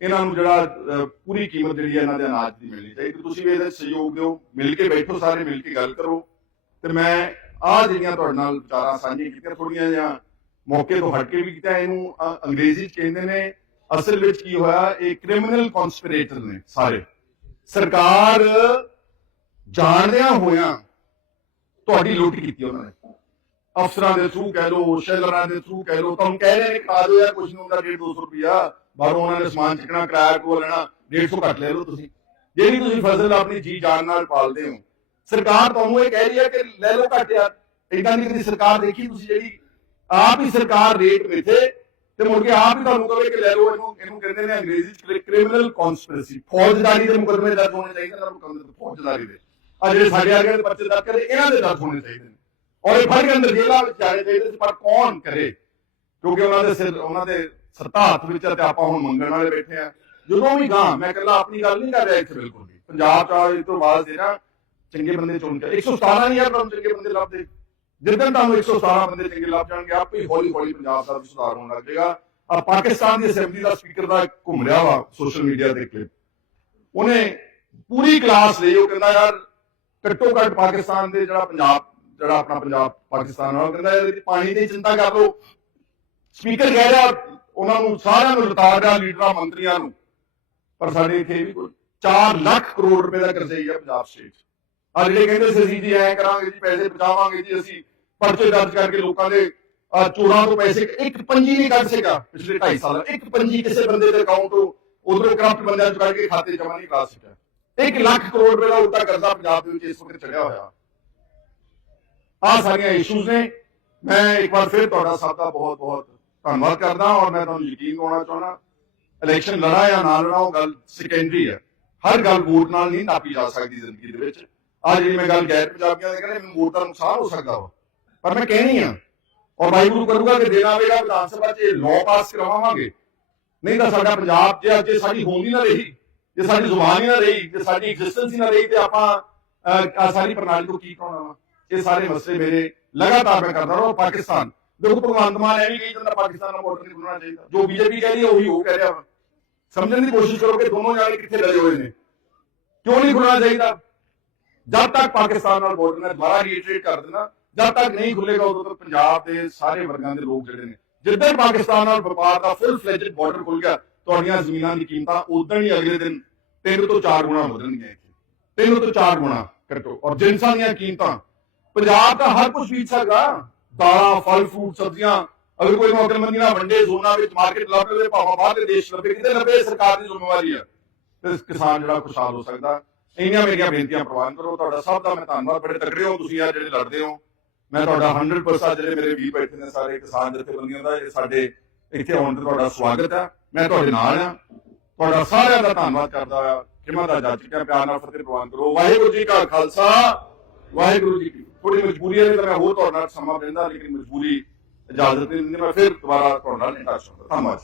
ਇਹਨਾਂ ਨੂੰ ਜਿਹੜਾ ਪੂਰੀ ਕੀਮਤ ਜਿਹੜੀ ਹੈ ਇਹਨਾਂ ਦੇ ਅਨਾਜ ਦੀ ਮਿਲਣੀ ਚਾਹੀਦੀ। ਤੁਸੀਂ ਵੀ ਇਹਦਾ ਸਹਿਯੋਗ ਦਿਓ, ਮਿਲ ਕੇ ਬੈਠੋ ਸਾਰੇ, ਮਿਲ ਕੇ ਗੱਲ ਕਰੋ। ਤੇ ਮੈਂ ਆਹ ਜਿਹੜੀਆਂ ਤੁਹਾਡੇ ਨਾਲ ਵਿਚਾਰਾਂ ਸਾਂਝੀਆਂ ਕੀਤੀਆਂ ਥੋੜੀਆਂ ਜਿਹਾ ਮੌਕੇ ਤੋਂ ਹਟ ਕੇ ਵੀ ਕੀਤਾ, ਇਹਨੂੰ ਅੰਗਰੇਜ਼ੀ ਚ ਕਹਿੰਦੇ ਨੇ, ਅਸਲ ਵਿੱਚ ਕੀ ਹੋਇਆ, ਇਹ ਕ੍ਰਿਮੀਨਲ ਕਨਸਪੀਰੇਟਰ ਨੇ ਸਾਰੇ। ਸਰਕਾਰ ਜਾਣਦਿਆਂ ਹੋਇਆਂ ਤੁਹਾਡੀ ਲੁੱਟ ਕੀਤੀ ਉਹਨਾਂ ਨੇ। ਅਫਸਰਾਂ ਦੇ ਥਰੂ ਕਹਿ ਲੋ ਸ਼ੈਲਰਾਂ ਦੇ ਥਰੂ ਕਹਿ ਲੋ ਤੁਹਾਨੂੰ ਕਹਿ ਰਹੇ ਨੇ ਕਰਾ ਦਿਓ ਯਾਰ ਕੁਝ ਨਹੀਂ ਹੁੰਦਾ 150 200 ਰੁਪਿਆ ਬਾਹਰੋਂ ਉਹਨਾਂ ਨੇ ਸਮਾਨ ਚੱਕਣਾ, ਕਿਰਾਇਆ ਕੋ ਲੈਣਾ 150 ਘੱਟ ਲੈ ਲਓ ਤੁਸੀਂ। ਜਿਹੜੀ ਤੁਸੀਂ ਫਸਲ ਆਪਣੀ ਜੀ ਜਾਨ ਨਾਲ ਪਾਲਦੇ ਹੋ ਸਰਕਾਰ ਤੁਹਾਨੂੰ ਇਹ ਕਹਿ ਰਹੀ ਹੈ ਕਿ ਲੈ ਲਓ ਘੱਟ ਇਦਾਂ ਦੀ ਕਦੀ ਸਰਕਾਰ ਦੇਖੀ ਤੁਸੀਂ ਜਿਹੜੀ, ਆਪ ਹੀ ਸਰਕਾਰ ਰੇਟ ਮਿੱਥੇ ਤੇ ਮੁੜ ਕੇ ਆਪ ਹੀ ਤੁਹਾਨੂੰ ਕਹੇ ਕਿ ਲੈ ਲਓ ਇਹਨੂੰ ਇਹਨੂੰ ਕਹਿੰਦੇ ਨੇ ਅੰਗਰੇਜ਼ੀ ਚ ਕ੍ਰਿਮੀਨਲ ਕਨਸਪੀਰੇਸੀ ਫੌਜਦਾਰੀ ਦੇ ਮੁਕਦਮੇ ਦਰਜ ਹੋਣੇ ਚਾਹੀਦੇ ਨੇ, ਮੁਕਦਮੇ ਫੌਜਦਾਰੀ ਦੇ। ਆ ਜਿਹੜੇ ਸਾਡੇ ਵਰਗੇ ਦੇ ਬੱਚੇ ਦਰਜ ਕਰੇ, ਇਹਨਾਂ ਦੇ ਦਰਜ ਹੋਣੇ ਚਾਹੀਦੇ ਨੇ। ਔਰ ਇਹ ਫੜ ਕੇ ਅੰਦਰ ਜੇਲ੍ਹਾਂ ਵਿੱਚ ਜਾਣੇ ਚਾਹੀਦੇ ਪਰ ਕੌਣ ਕਰੇ? ਕਿਉਂਕਿ ਉਹਨਾਂ ਦੇ ਸਿਰ, ਉਹਨਾਂ ਦੇ ਸੱਤਾ ਹੱਥ ਵਿੱਚ ਤੇ ਆਪਾਂ ਹੁਣ ਮੰਗਣ ਵਾਲੇ ਬੈਠੇ ਆ। ਜਦੋਂ ਵੀ ਗਾਂ ਮੈਂ ਇਕੱਲਾ ਆਪਣੀ ਗੱਲ ਨਹੀਂ ਕਰ ਰਿਹਾ ਇੱਥੇ ਬਿਲਕੁਲ ਵੀ। ਪੰਜਾਬ ਚ ਆਏ ਤੋਂ ਬਾਅਦ ਦੇ ਨਾ ਚੰਗੇ ਬੰਦੇ ਚੁਣ ਕੇ 117 ਨਹੀਂ ਯਾਰ ਤੁਹਾਨੂੰ ਚੰਗੇ ਬੰਦੇ ਲੱਭਦੇ। ਜਿੱਦਣ ਤੁਹਾਨੂੰ 117 ਬੰਦੇ ਚੰਗੇ ਲੱਭ ਜਾਣਗੇ, ਆਪੇ ਹੌਲੀ ਹੌਲੀ ਪੰਜਾਬ ਦਾ ਸੁਧਾਰ ਹੋਣ ਲੱਗ ਜਾਏਗਾ। ਆ ਪਾਕਿਸਤਾਨ ਦੀ ਅਸੈਂਬਲੀ ਦਾ ਸਪੀਕਰ ਦਾ ਘੁੰਮ ਰਿਹਾ ਵਾ ਸੋਸ਼ਲ ਮੀਡੀਆ ਤੇ ਕਲਿੱਪ ਉਹਨੇ ਪੂਰੀ ਕਲਾਸ ਲਈ, ਉਹ ਕਹਿੰਦਾ ਯਾਰ, ਘੱਟੋ ਘੱਟ ਪਾਕਿਸਤਾਨ ਦੇ ਜਿਹੜਾ ਪੰਜਾਬ, ਜਿਹੜਾ ਆਪਣਾ ਪੰਜਾਬ ਪਾਕਿਸਤਾਨ ਨਾਲ ਕਹਿੰਦਾ ਯਾਰ ਪਾਣੀ ਦੀ ਚਿੰਤਾ ਕਰ ਲਓ। ਸਪੀਕਰ ਕਹਿ ਰਿਹਾ, ਉਹਨਾਂ ਨੂੰ ਸਾਰਿਆਂ ਨੂੰ ਲਤਾ ਰਿਹਾ ਲੀਡਰਾਂ, ਮੰਤਰੀਆਂ ਨੂੰ। ਪਰ ਸਾਡੇ ਇੱਥੇ ਵੀ ਕੋਈ 4 ਲੱਖ ਕਰੋੜ ਰੁਪਏ ਦਾ ਕਰਜ਼ਾ ਹੀ ਆ ਪੰਜਾਬ ਸਟੇਟ ਆ ਜਿਹੜੇ ਕਹਿੰਦੇ ਸੀ ਅਸੀਂ ਜੀ ਐ ਕਰਾਂਗੇ ਜੀ, ਪੈਸੇ ਬਚਾਵਾਂਗੇ ਜੀ ਅਸੀਂ, ਪਰਚੇ ਦਰਜ ਕਰਕੇ ਲੋਕਾਂ ਦੇ ਚੋਰਾਂ ਤੋਂ ਪੈਸੇ, ਇੱਕ ਪੰਜੀ ਨਹੀਂ ਕੱਢ ਸਕਿਆ ਪਿਛਲੇ 2.5 ਸਾਲ, ਇੱਕ ਪੰਜੀ ਕਿਸੇ ਬੰਦੇ ਦੇ ਅਕਾਊਂਟ ਤੋਂ ਉਧਰੋਂ ਕਰਪਟ ਬੰਦਿਆਂ ਚੋਂ ਕੱਢ ਕੇ ਖਾਤੇ ਜਮਾ ਨਹੀਂ ਕਰਾ ਸਕਿਆ। 1 ਲੱਖ ਕਰੋੜ ਰੁਪਏ ਦਾ ਉਲਟਾ ਕਰਜ਼ਾ ਪੰਜਾਬ ਦੇ ਵਿੱਚ ਇਸ ਵਕਤ ਚੜਿਆ ਹੋਇਆ। ਆ ਸਾਰੀਆਂ ਇਸ਼ੂਜ਼ ਨੇ। ਮੈਂ ਇੱਕ ਵਾਰ ਫਿਰ ਤੁਹਾਡਾ ਸਭ ਦਾ ਬਹੁਤ ਬਹੁਤ ਧੰਨਵਾਦ ਕਰਦਾ ਔਰ ਮੈਂ ਤੁਹਾਨੂੰ ਯਕੀਨ ਦਿਵਾਉਣਾ ਚਾਹੁੰਦਾ ਇਲੈਕਸ਼ਨ ਲੜਾ ਜਾਂ ਨਾ ਲੜਾ, ਉਹ ਗੱਲ ਸੈਕੰਡਰੀ ਹੈ। ਹਰ ਗੱਲ ਵੋਟ ਨਾਲ ਨਹੀਂ ਨਾਪੀ ਜਾ ਸਕਦੀ ਜ਼ਿੰਦਗੀ ਦੇ ਵਿੱਚ। ਆ ਜਿਹੜੀ ਮੈਂ ਗੱਲ ਗੈਰ ਪੰਜਾਬੀਆਂ ਦੇ ਕਹਿੰਦੇ ਮੈਨੂੰ ਦਾ ਨੁਕਸਾਨ ਹੋ ਸਕਦਾ ਵਾ। ਪਰ ਮੈਂ ਕਹਿਣੀ ਆ ਔਰ ਵਾਹਿਗੁਰੂ ਕਰੂਗਾ ਕਿ ਦੇਣਾ ਵੇਲਾ ਵਿਧਾਨ ਸਭਾ 'ਚ ਲਾਅ ਪਾਸ ਕਰਵਾਵਾਂਗੇ ਨਹੀਂ ਤਾਂ ਸਾਡਾ ਪੰਜਾਬ ਜੇ ਅੱਜ ਸਾਡੀ ਹੋਂਦ ਹੀ ਨਾ ਰਹੀ ਜੇ ਸਾਡੀ ਜ਼ੁਬਾਨ ਹੀ ਨਾ ਰਹੀ ਜੇ ਸਾਡੀ ਐਗਜ਼ਿਸਟੈਂਸ ਹੀ ਨਾ ਰਹੀ ਤੇ ਆਪਾਂ ਅਹ, ਸਾਰੀ ਪ੍ਰਣਾਲੀ ਨੂੰ ਕੀ ਕਰਾਉਣਾ ਵਾ? ਇਹ ਸਾਰੇ ਮਸਲੇ ਮੇਰੇ ਲਗਾਤਾਰ ਮੈਂ ਕਰਦਾ ਰਹਾ ਪਾਕਿਸਤਾਨ। ਦੇਖੋ ਭਗਵੰਤ ਮਾਨ ਐਵੇਂ ਕਹੀ ਜਾਂਦਾ ਪਾਕਿਸਤਾਨ ਨਾਲ ਬਾਰਡਰ ਨਹੀਂ ਖੁੱਲਣਾ ਚਾਹੀਦਾ। ਜੋ ਬੀਜੇਪੀ ਕਹਿ ਰਹੀ ਹੈ ਉਹੀ ਉਹ ਕਹਿ ਰਿਹਾ ਵਾ। ਸਮਝਣ ਦੀ ਕੋਸ਼ਿਸ਼ ਕਰੋ ਕਿ ਦੋਨੋਂ ਜਾਣੇ ਕਿੱਥੇ ਲੜੇ ਹੋਏ ਨੇ। ਕਿਉਂ ਨਹੀਂ ਖੁੱਲਣਾ ਚਾਹੀਦਾ? ਜਦ ਤੱਕ ਪਾਕਿਸਤਾਨ ਨਾਲ ਬਾਰਡਰ ਨੇ ਦੁਬਾਰਾ ਰੀਟਰੀਟ ਕਰ ਦੇਣਾ, ਜਦ ਤੱਕ ਨਹੀਂ ਖੁੱਲੇਗਾ ਉਦੋਂ ਤੱਕ ਪੰਜਾਬ ਦੇ ਸਾਰੇ ਵਰਗਾਂ ਦੇ ਲੋਕ ਜਿਹੜੇ ਨੇ, ਜਿੱਦਾਂ ਪਾਕਿਸਤਾਨ ਨਾਲ ਵਪਾਰ ਦਾ ਫੁੱਲ ਫਲੈਜਡ ਬਾਰਡਰ ਖੁੱਲ ਗਿਆ, ਤੁਹਾਡੀਆਂ ਜ਼ਮੀਨਾਂ ਦੀ ਕੀਮਤਾਂ ਉਦੋਂ ਹੀ ਅਗਲੇ ਦਿਨ ਤਿੰਨ ਤੋਂ ਚਾਰ ਗੁਣਾ ਵਧਣਗੀਆਂ ਤਿੰਨ ਤੋਂ ਚਾਰ ਗੁਣਾ ਘਟੋ, ਔਰ ਜਿੰਸਾਂ ਦੀਆਂ ਕੀਮਤਾਂ, ਪੰਜਾਬ ਦਾ ਹਰ ਕੁਝ ਬੀਜ ਸਕਦਾ, ਦਾਲਾਂ, ਫਲ, ਫਰੂਟ, ਸਬਜ਼ੀਆਂ, ਅਗਰ ਕੋਈ ਮੌਕਲਮੰਦੀ ਨਾਲ ਵੰਡੇ ਜ਼ੋਨਾਂ ਵਿੱਚ ਮਾਰਕੀਟ ਲੱਭ ਲਵੇ, ਭਾਵੇਂ ਬਾਹਰ ਦੇ ਦੇਸ਼ ਲੱਭੇ, ਕਿਤੇ ਲੱਭੇ ਸਰਕਾਰ ਦੀ ਜ਼ਿੰਮੇਵਾਰੀ ਹੈ, ਤੇ ਕਿਸਾਨ ਜਿਹੜਾ ਖੁਸ਼ਹਾਲ ਹੋ ਸਕਦਾ। ਇੰਨੀਆਂ ਮੇਰੀਆਂ ਬੇਨਤੀਆਂ ਪ੍ਰਵਾਨ ਕਰੋ, ਤੁਹਾਡਾ ਸਭ ਦਾ ਮੈਂ ਧੰਨਵਾਦ, ਬੜੇ ਤਕੜੇ ਹੋ ਤੁਸੀਂ ਆ ਜਿਹੜੇ ਲੜਦੇ ਹੋ। ਮੈਂ ਤੁਹਾਡਾ 100% ਜਿਹੜੇ ਮੇਰੇ ਵੀਰ ਬੈਠੇ ਨੇ ਸਾਰੇ ਕਿਸਾਨ ਜਥੇਬੰਦੀਆਂ ਦਾ, ਇਹ ਸਾਡੇ ਇੱਥੇ ਆਉਣ ਤੇ ਤੁਹਾਡਾ ਸਵਾਗਤ ਹੈ। ਮੈਂ ਤੁਹਾਡੇ ਨਾਲ ਹਾਂ। ਤੁਹਾਡਾ ਸਾਰਿਆਂ ਦਾ ਧੰਨਵਾਦ ਕਰਦਾ ਆ ਕਿਮਾ ਦਾ ਜੱਜ ਕਿਆ ਪਿਆਰ ਨਾਲ ਫਤਿਹ ਪ੍ਰਵਾਨ ਕਰੋ। ਵਾਹਿਗੁਰੂ ਜੀ ਕਾ ਖਾਲਸਾ, ਵਾਹਿਗੁਰੂ ਜੀ ਕੀ ਥੋੜੀ ਮਜਬੂਰੀ ਹੈ ਤਾਂ ਮੈਂ ਹੋਰ ਤੁਹਾਡੇ ਨਾਲ ਸਮਾਂ ਦਿੰਦਾ ਲੇਕਿਨ ਮਜਬੂਰੀ ਇਜਾਜ਼ਤ ਨਹੀਂ ਦਿੰਦੀ, ਮੈਂ ਫਿਰ ਦੁਬਾਰਾ ਤੁਹਾਡੇ ਨਾਲ ਇੰਟਰੈਕਟ ਧੰਨਵਾਦ